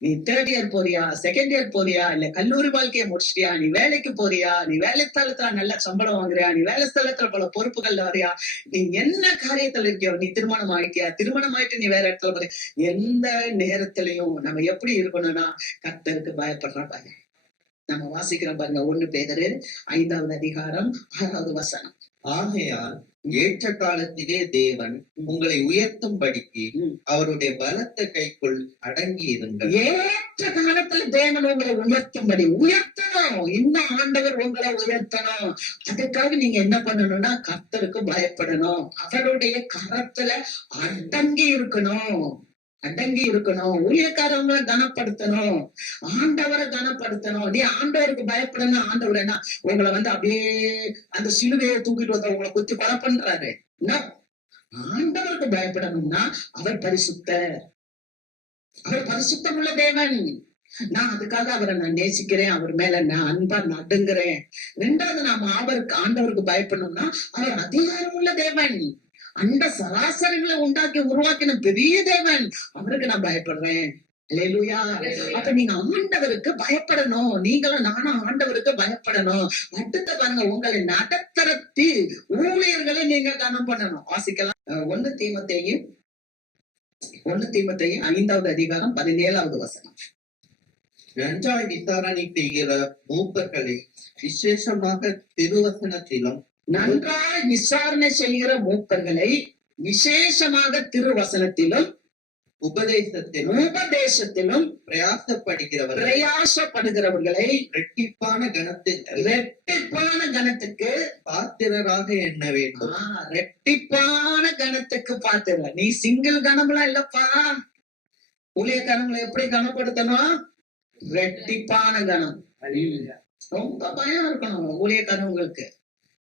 நீ 3rd இயர் போறியா, 2nd இயர் போறியா, இல்ல கல்லூரி வாழ்க்கையை முடிச்சிட்டியா, நீ வேலைக்கு போறியா, நீ வேலை ஸ்தலத்துல நல்ல சம்பளம் வாங்குறியா, நீ வேலை ஸ்தலத்துல பல பொறுப்புகள்ல வரியா, நீ என்ன காரியத்துல இருக்கியோ, நீ திருமணம் ஆயிட்டியா, திருமணம் ஆயிட்டு நீ வேற இடத்துல போறியா, எந்த நேரத்திலையும் நம்ம எப்படி இருக்கணும்னா கர்த்தருக்கு பயப்படுற பயம். நம்ம வாசிக்கிறோம் பாருங்க, 1 பேதுரு 5வது அதிகாரம் 6வது வசனம். ஆகையால் ஏற்ற காலத்திலே தேவன் உங்களை உயர்த்தும்படிக்கு அவருடைய பலத்த கைக்குள் அடங்கி இருங்கள். ஏற்ற காலத்துல தேவன் உங்களை உயர்த்தணும். இன்னும் ஆண்டவர் உங்களை உயர்த்தணும். அதுக்காக நீங்க என்ன பண்ணணும்னா கர்த்தருக்கு பயப்படணும். அவருடைய கரத்துல அடங்கி இருக்கணும். ஊழியக்காரவங்களை கனப்படுத்தணும், ஆண்டவரை கனப்படுத்தணும். நீ ஆண்டவருக்கு பயப்படணும். ஆண்டவர் என்ன உங்களை அப்படியே அந்த சிலுவையை தூக்கிட்டு வந்த உங்களை குத்தி கொலை பண்றாரு. ஆண்டவருக்கு பயப்படணும்னா அவர் பரிசுத்தர், அவர் பரிசுத்தம் உள்ள தேவன். நான் அதுக்காக அவரை நான் நேசிக்கிறேன், அவர் மேல நான் அன்பா நடுங்குறேன். 2வது நாம ஆண்டவருக்கு பயப்படணும்னா அவர் அதிகாரம் உள்ள தேவன், அந்த சராசரிகளை உண்டாக்கி உருவாக்கின பெரிய தேவன், அவருக்கு நான் பயப்படுறேன். அல்லேலூயா. அப்ப நீங்க ஆண்டவருக்கு பயப்படணும். நீங்களும் நானும் ஆண்டவருக்கு பயப்படணும். அடுத்த பாருங்க, உங்களை நடத்துறத்தி ஊழியர்களை நீங்க கனம் பண்ணணும். வாசிக்கலாம் 1 தீமோத்தேயு 5வது அதிகாரம் 17வது வசனம். நன்றாய் விசாரணை செய்கிற மூப்பர்களை விசேஷமாக திருவசனத்திலும் நன்றாய் விசாரணை செய்கிற மூப்பர்களை விசேஷமாக திருவசனத்திலும் உபதேசத்திலும் பிரயாசப்படுகிறவர்களை இரட்டிப்பான கணத்துக்கு பாத்திரராக எண்ண வேண்டும். இரட்டிப்பான கணத்துக்கு பாத்திர. நீ சிங்கிள் கணம்லாம் இல்லப்பா. ஊழியக்காரங்களை எப்படி கனப்படுத்தணும்? இரட்டிப்பான கணம். ரொம்ப பயம் இருக்கணும் ஊழியக்காரங்களுக்கு.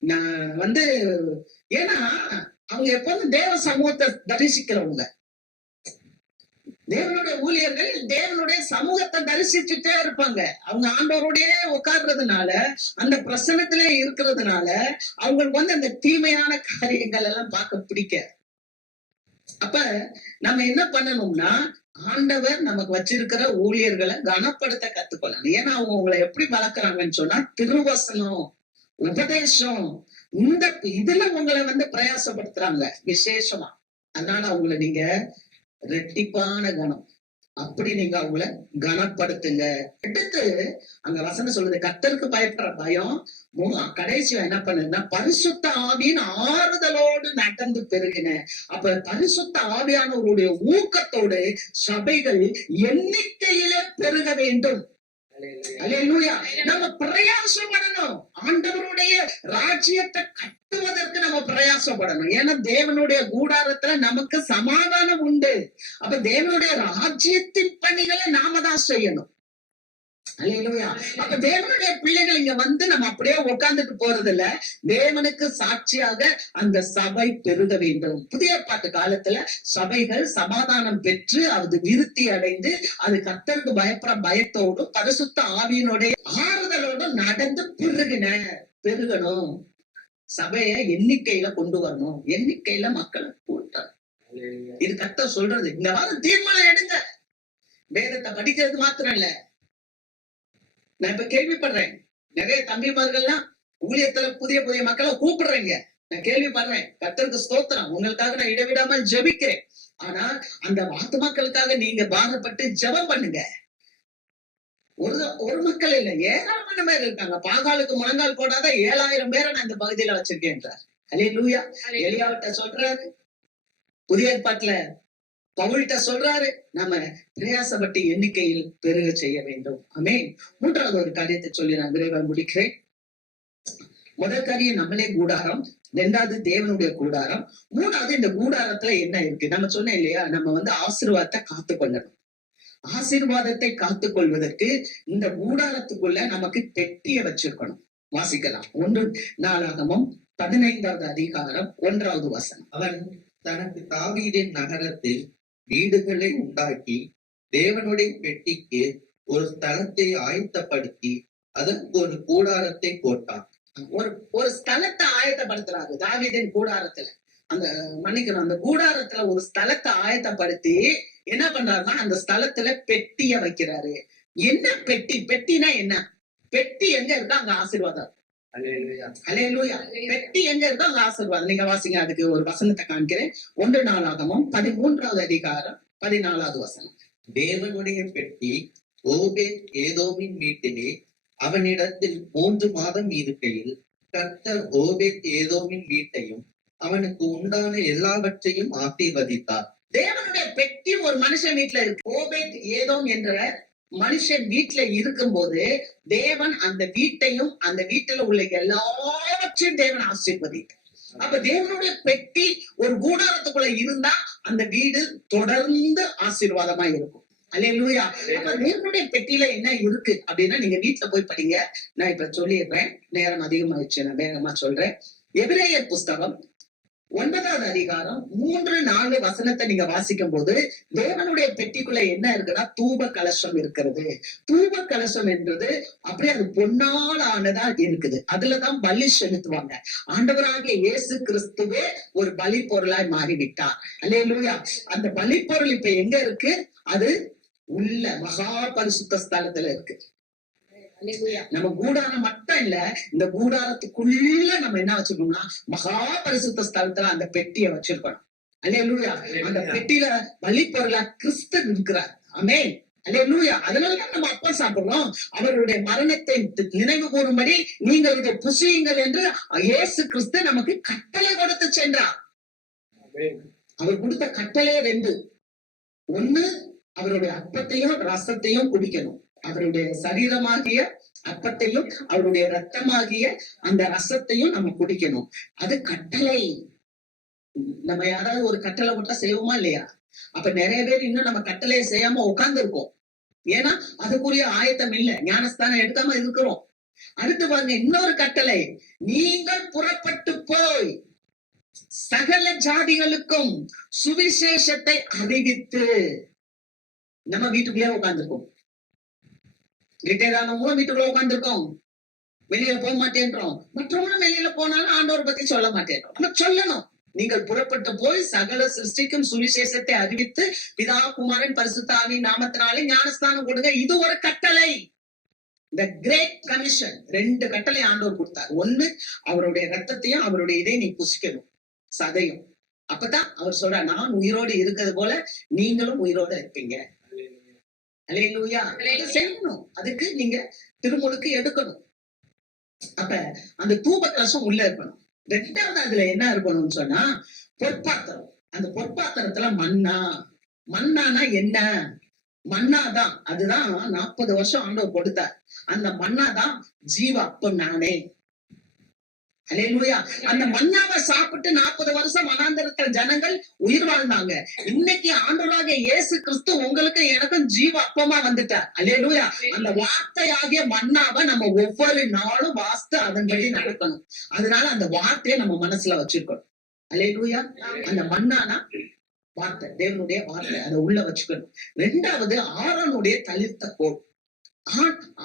நான் ஏன்னா அவங்க எப்போதும் தேவ சமூகத்தை தரிசிக்கிறவங்க. தேவனுடைய ஊழியர்கள் தேவனுடைய சமூகத்தை தரிசிச்சுட்டே இருப்பாங்க. அவங்க ஆண்டவருடைய உட்கார்றதுனால, அந்த பிரசனத்திலே இருக்கிறதுனால அவங்களுக்கு அந்த தீமையான காரியங்கள் எல்லாம் பார்க்க பிடிக்க. அப்ப நம்ம என்ன பண்ணணும்னா ஆண்டவர் நமக்கு வச்சிருக்கிற ஊழியர்களை கனப்படுத்த கத்துக்கொள்ளணும். ஏன்னா அவங்க உங்களை எப்படி வளர்க்குறாங்கன்னு சொன்னா திருவசனம், உபதேசம், இந்த இதுல உங்களை பிரயாசப்படுத்துறாங்க விசேஷமா. அதனால அவங்களை நீங்க ரெட்டிப்பான கணம் அப்படி நீங்க அவங்கள கனப்படுத்துங்க. அடுத்து அங்க வசனம் சொல்லுது கர்த்தருக்கு பயப்படுற பயம். கடைசியா என்ன பண்ணுன்னா பரிசுத்த ஆவியின் ஆறுதலோடு நடந்து பெருகின. அப்ப பரிசுத்த ஆவியானவருடைய ஊக்கத்தோடு சபைகள் எண்ணிக்கையில பெருக வேண்டும். நம்ம பிரயாசப்படணும். ஆண்டவருடைய ராஜ்யத்தை கட்டுவதற்கு நம்ம பிரயாசப்படணும். ஏன்னா தேவனுடைய கூடாரத்துல நமக்கு சமாதானம் உண்டு. அப்ப தேவனுடைய ராஜ்யத்தின் பணிகளை நாம தான் செய்யணும். அல்லேலூயா. அப்ப தேவனுடைய பிள்ளைகள் இங்க வந்து நம்ம அப்படியே உட்கார்ந்துட்டு போறது இல்ல. தேவனுக்கு சாட்சியாக அந்த சபை பெருக வேண்டும். புதிய ஏற்பாட்டு காலத்துல சபைகள் சமாதானம் பெற்று அது விருத்தி அடைந்து அது கர்த்தருக்கு பயப்படுற பயத்தோடும் பரிசுத்த ஆவியினுடைய ஆறுதலோடும் நடந்து பெருகணும். சபையை எண்ணிக்கையில கொண்டு வரணும். எண்ணிக்கையில மக்களை கூட்டணும். இது கர்த்தர் சொல்றது. இந்த வாரம் தீர்மானம் எடுங்க. வேதத்தை படிக்கிறது மாத்திரம் இல்ல. நான் இப்ப கேள்விப்படுறேன், நிறைய தம்பிமார்கள்லாம் ஊழியத்துல புதிய புதிய மக்களை கூப்பிடுறீங்க. நான் கேள்விப்படுறேன். கர்த்தருக்கு ஸ்தோத்திரம். உங்களுக்காக நான் இடைவிடாமல் ஜெபிக்கிறேன். ஆனா அந்த ஆத்துமாக்களுக்காக நீங்க பாரப்பட்டு ஜெபம் பண்ணுங்க. ஒரு மக்கள் இல்ல, ஏராளமான பேர் இருக்காங்க. பாகாலுக்கு முழங்கால் போடாத 7000 பேரை நான் இந்த பகுதியில வச்சிருக்கேன்றார். அல்லேலூயா. எலியாவிட்ட சொல்றாரு, புதிய ஏற்பாட்டுல பவுல்கிட்ட சொல்றாரு, நம்ம பிரயாசப்பட்டு எண்ணிக்கையில் பெருக செய்ய வேண்டும். ஆமென். மூன்றாவது ஒரு காரியத்தை சொல்லி நான் விரைவாக முடிக்கிறேன். முதல் காரியம் நம்மளே கூடாரம், இரண்டாவது தேவனுடைய கூடாரம், மூணாவது இந்த கூடாரத்துல என்ன இருக்கு. நம்ம சொன்னேன் இல்லையா, நம்ம வந்து ஆசீர்வாதத்தை காத்து கொள்ளணும். ஆசீர்வாதத்தை காத்து கொள்வதற்கு இந்த கூடாரத்துக்குள்ள நமக்கு பெட்டிய வச்சிருக்கணும். வாசிக்கலாம். 1 நாளாகமம் 15வது அதிகாரம் 1வது வசனம். அவன் தனக்கு தாவீதின் நகரத்தில் வீடுகளை உண்டாக்கி தேவனுடைய பெட்டிக்கு ஒரு ஸ்தலத்தை ஆயத்தப்படுத்தி அதற்கு ஒரு கூடாரத்தை போட்டான். ஒரு ஸ்தலத்தை ஆயத்தப்படுத்துறாரு தாவீதின் கூடாரத்துல. அந்த மன்னிக்கணும், அந்த கூடாரத்துல ஒரு ஸ்தலத்தை ஆயத்தப்படுத்தி என்ன பண்றாருன்னா அந்த ஸ்தலத்துல பெட்டிய வைக்கிறாரு. என்ன பெட்டி? பெட்டினா என்ன? பெட்டி எங்க இருக்கா அங்க ஆசீர்வாதம். அல்லேலூயா. பெட்டி எங்க இருக்கோ அங்க ஆசீர்வாதம். நீங்க வாசிங்க. அதுக்கு ஒரு வசனத்தை காண்கிறேன். 1 நாளாகமம் 13வது அதிகாரம் 14வது வசனம். தேவனுடைய பெட்டி ஓபேத் ஏதோமின் வீட்டிலே அவனிடத்தில் 3 மாதம் இருக்கையில் கர்த்தர் ஓபேத் ஏதோமின் வீட்டையும் அவனுக்கு உண்டான எல்லாவற்றையும் ஆசீர்வதித்தார். தேவனுடைய பெட்டி ஒரு மனுஷன் வீட்டுல இருக்கு. ஓபேத் ஏதோம் என்ற மனுஷன் வீட்டுல இருக்கும் போது தேவன் அந்த வீட்டையும் அந்த வீட்டுல உள்ள எல்லாவற்றையும் தேவன் ஆசீர்வதித்தார். அப்ப தேவனுடைய பெட்டி ஒரு கூடாரத்துக்குள்ள இருந்தா அந்த வீடு தொடர்ந்து ஆசீர்வாதமா இருக்கும். அல்லேலூயா. அப்ப தேவனுடைய பெட்டியில என்ன இருக்கு அப்படின்னா, நீங்க வீட்டுல போய் படிங்க. நான் இப்ப சொல்லிடுறேன், நேரம் அதிகமாயிடுச்சு, நான் வேகமா சொல்றேன். எபிரேயர் புஸ்தகம் 9வது அதிகாரம் 3-4 வசனத்தை நீங்க வாசிக்கும் போது தேவனுடைய பெட்டிக்குள்ள என்ன இருக்குன்னா தூப கலசம் இருக்கிறது. தூப கலசம் என்றது அப்படியே அது பொன்னால் ஆனதா இருக்குது. அதுலதான் பலி செலுத்துவாங்க. ஆண்டவராகிய இயேசு கிறிஸ்துவே ஒரு பலி பொருளாய் மாறிவிட்டார். அல்லேலூயா. அந்த பலி பொருள் இப்ப எங்க இருக்கு? அது உள்ள மகா பரிசுத்த ஸ்தலத்துல இருக்கு. நம்ம கூடாரம் மட்டும் இல்ல, இந்த கூடாரத்துக்குள்ள நம்ம என்ன வச்சிருக்கோம்னா மகா பரிசுத்த ஸ்தலத்துல அந்த பெட்டியை வச்சிருக்கணும். அல்லேலூயா. அந்த பெட்டியில பலி பொருளா கிறிஸ்து இருக்கிறார். ஆமென். அல்லேலூயா. அதனாலதான் நம்ம அப்பா சாப்பிடுறோம். அவருடைய மரணத்தை நினைவு கூறும்படி நீங்கள் இதை புசியுங்கள் என்று இயேசு கிறிஸ்து நமக்கு கட்டளை கொடுத்து சென்றார். அவர் கொடுத்த கட்டளை 2. 1, அவருடைய அப்பத்தையும் ரசத்தையும் குடிக்கணும். அவருடைய சரீரமாகிய அப்பத்தையும் அவருடைய ரத்தமாகிய அந்த ரசத்தையும் நம்ம குடிக்கணும். அது கட்டளை. நம்ம யாராவது ஒரு கட்டளை போட்டா செய்வோமா இல்லையா? அப்ப நிறைய பேர் இன்னும் நம்ம கட்டளையை செய்யாம உட்கார்ந்து இருக்கோம். ஏன்னா அதுக்குரிய ஆயத்தம் இல்ல, ஞானஸ்தானம் எடுக்காம இருக்கிறோம். அடுத்து பாருங்க, இன்னொரு கட்டளை. நீங்கள் புறப்பட்டு போய் சகல ஜாதிகளுக்கும் சுவிசேஷத்தை அறிவித்து. நம்ம வீட்டுக்குள்ளே உட்கார்ந்துருக்கோம். ரிட்டையர் ஆனவங்களும் வீட்டுக்குள்ள உட்காந்துருக்கோம். வெளியில போக மாட்டேன்றோம். மற்றவங்களும் வெளியில போனாலும் ஆண்டவர் பத்தி சொல்ல மாட்டேன்றோம். நம்ம சொல்லணும். நீங்கள் புறப்பட்டு போய் சகல சிருஷ்டிக்கும் சுவிசேஷத்தை அறிவித்து பிதா குமாரன் பரிசுத்த ஆவியின் நாமத்தினாலே ஞானஸ்தானம் கொடுங்க. இது ஒரு கட்டளை. இந்த கிரேட் கமிஷன். 2 கட்டளை ஆண்டவர் கொடுத்தார். 1, அவருடைய ரத்தத்தையும் அவருடைய இதை நீ புசிக்கணும், சதையும். அப்பதான் அவர் சொல்றார், நான் உயிரோடு இருக்கிறது போல நீங்களும் உயிரோடு இருப்பீங்க. அல்லேலூயா. செய்யணும். அதுக்கு நீங்க திருமுழுக்கு எடுக்கணும். அப்ப அந்த தூப கலசம் உள்ள இருக்கணும். 2வது அதுல என்ன இருக்கணும்னு சொன்னா பொற்பாத்திரம். அந்த பொற்பாத்திரத்துல மன்னானா என்ன? மன்னாதான். அதுதான் 40 வருஷம் ஆண்டவர் கொடுத்தார். அந்த மன்னாதான் ஜீவ அப்பம் நானே. அல்லேலூயா. அந்த மன்னாவை சாப்பிட்டு 40 வருஷம் வனாந்தரத்துல ஜனங்கள் உயிர் வாழ்ந்தாங்க. இன்னைக்கு ஆண்டவராகிய இயேசு கிறிஸ்து உங்களுக்கு எனக்கும் ஜீவ அப்பமா வந்துட்டார். அல்லேலூயா. அந்த வார்த்தையாகிய மன்னாவை நம்ம ஒவ்வொரு நாளும் வாஸ்து அதன்படி நடக்கணும். அதனால அந்த வார்த்தையை நம்ம மனசுல வச்சிருக்கணும். அல்லேலூயா. அந்த மன்னானா வார்த்தை, தேவனுடைய வார்த்தை, அதை உள்ள வச்சுக்கணும். 2வது ஆரோனுடைய தளிர்த்த கோல்.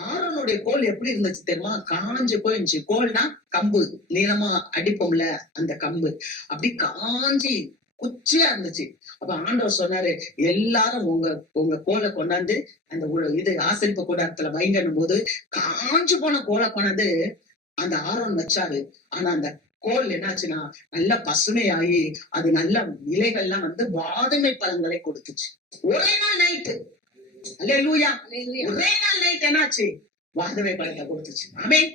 ஆரோனுடைய கோல் எப்படி இருந்துச்சு தெரியுமா? காஞ்சு போயிருந்துச்சு. கோல்னா கம்பு, நீளமா அடிப்போம்ல அந்த கம்பு, அப்படி காஞ்சி குச்சியா இருந்துச்சு. அப்ப ஆண்டவர் சொன்னாரு, எல்லாரும் உங்க கோலை கொண்டாந்து அந்த இது ஆசரிப்பு கூடாரத்துல வைங்கன்னும் போது காஞ்சு போன கோலை கொண்டாந்து அந்த ஆரோன் வச்சாரு. ஆனா அந்த கோல் என்னாச்சுன்னா நல்ல பசுமையாகி அது நல்ல இலைகள்லாம் வந்து வாதுமை பழங்களை கொடுத்துச்சு. ஒரே நாள் நைட்டு, அல்லேலூயா, ஒரே நாள் நைட் என்னாச்சு? வாதுமை பழத்தை கொடுத்துச்சு. ஆமென்.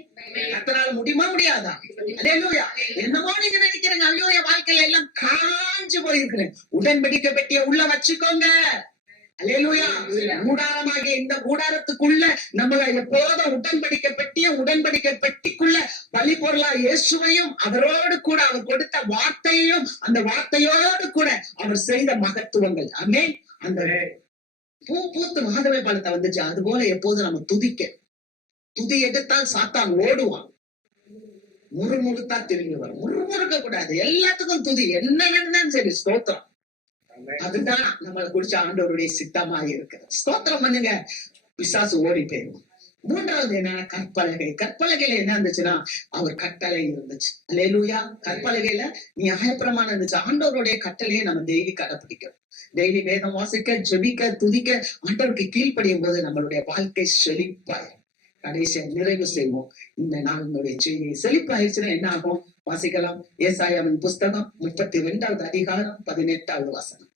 கர்த்தரால முடியுமா முடியாதா? அல்லேலூயா. என்னமோ நீங்க நினைக்கிறீங்க, ஐயோ என் வாழ்க்கையில எல்லாம் காஞ்சு போயிருக்கிறேன். உடன்படிக்கை பெட்டியை உள்ள வச்சுக்கோங்க. அல்லேலூயா. கூடாரமாகிய இந்த கூடாரத்துக்குள்ள நம்ம எப்போதும் உடன்படிக்கை பெட்டியும் உடன்படிக்கை பெட்டிக்குள்ள பலி பொருளா இயேசுவையும் அவரோடு கூட அவர் கொடுத்த வார்த்தையையும் அந்த வார்த்தையோடு கூட அவர் செய்த மகத்துவங்கள். ஆமென். அந்த பூ பூத்து மாதவை பழத்தை வந்துச்சு. அது போல எப்போதும் நம்ம துதி எடுத்தால் சாத்தான் ஓடுவான், முறுமுறுத்தா திரும்பி வரும். முறுமுறுக்க கூடாது, எல்லாத்துக்கும் துதி, என்ன நடந்தாலும் சரி ஸ்தோத்திரம். அதுதான் நம்மளை குறிச்ச ஆண்டவருடைய சித்தமா இருக்கிறது. ஸ்தோத்திரம் பண்ணுங்க, பிசாசு ஓடி போயிடும். 3வது என்னன்னா கற்பலகை. கற்பலகையில என்ன இருந்துச்சுன்னா அவர் கட்டளை இருந்துச்சு. அல்லேலூயா. கற்பலகையில நியாயப்பிரமாணம் இருந்துச்சு. ஆண்டவருடைய கட்டளையை நம்ம டெய்லி கடைபிடிக்கணும். டெய்லி வேதம் வாசிக்க, ஜெபிக்க, துதிக்க, ஆண்டவருக்கு கீழ்ப்படியும் போது நம்மளுடைய வாழ்க்கை செழிப்பாய் கடைசியா நிறைவு செய்வோம். இந்த நாளினுடைய செய்தி செழிப்பாயிருச்சுன்னா என்ன ஆகும்? வாசிக்கலாம். ஏசாயாவின் புஸ்தகம் 32வது அதிகாரம் 18வது வசனம்.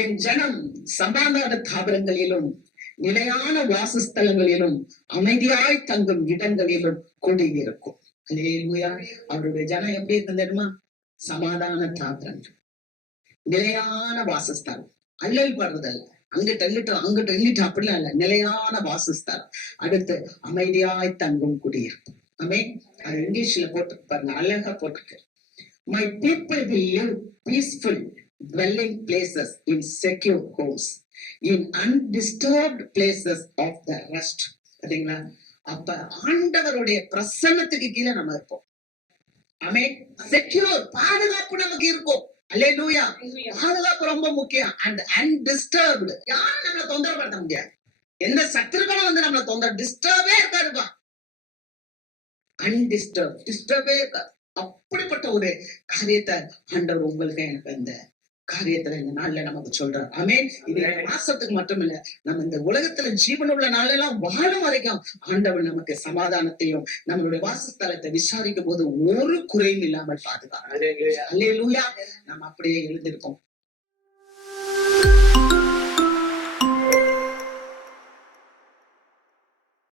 என் ஜனம் சமாதான தாவரங்களிலும் நிலையான வாசஸ்தலங்களிலும் அமைதியாய் தங்கும் இடங்களிலும் குடியிருக்கும். அல்லேலூயா. அவருடைய ஜனம் எப்படி இருக்கு தெரியுமா? சமாதான தாவரங்கள், நிலையான வாசஸ்தலம், அல்லல் படுறதல்ல, அங்கிட்ட எங்கிட்ட அப்படிலாம் இல்ல, நிலையான வாசஸ்தலம். அடுத்து அமைதியாய் தங்கும் குடியிருக்கும். ஆமென். அது இங்கிலீஷ்ல போட்டு பாருங்க, அழகா போட்டிருக்கு. My people will live peaceful dwelling places in secure homes, in undisturbed places of the rest. பாத்தீங்களா? அப்ப ஆண்டவருடைய பிரசன்னத்துக்கு கீழே நம்ம இருப்போம். ஆமென். செக்யூர், பாதுகாப்பு நமக்கு இருக்கும். அல்லேலூயா. பாதுகாப்பு ரொம்ப முக்கியம். அண்ட் அன்டிஸ்டர்ப்டு, யாரும் நம்மளை தொந்தரப்படுத்த முடியாது. எந்த சத்துருக்களும் வந்து நம்மளை டிஸ்டர்பே இருக்காதுப்பா. அன்டிஸ்டர்ப், டிஸ்டர்பே இருக்காது. அப்படிப்பட்ட ஒரு காரியத்தை ஆண்டவர் உங்களுக்கு எனக்கு அந்த காரியத்துல இந்த நாள்ல நமக்கு சொல்றார். ஆமென். இது மாசத்துக்கு மட்டும் இல்ல, நம்ம இந்த உலகத்துல ஜீவனுள்ள நாளெல்லாம் வாழும் வரைக்கும் ஆண்டவர் நமக்கு சமாதானத்தையும் நம்மளுடைய வாசஸ்தலத்தை விசாரிக்கும் போது ஒரு குறையும் இல்லாமல் பாதுகாக்கிறார். அல்லேலூயா. நம்ம அப்படியே எழுந்திருப்போம்.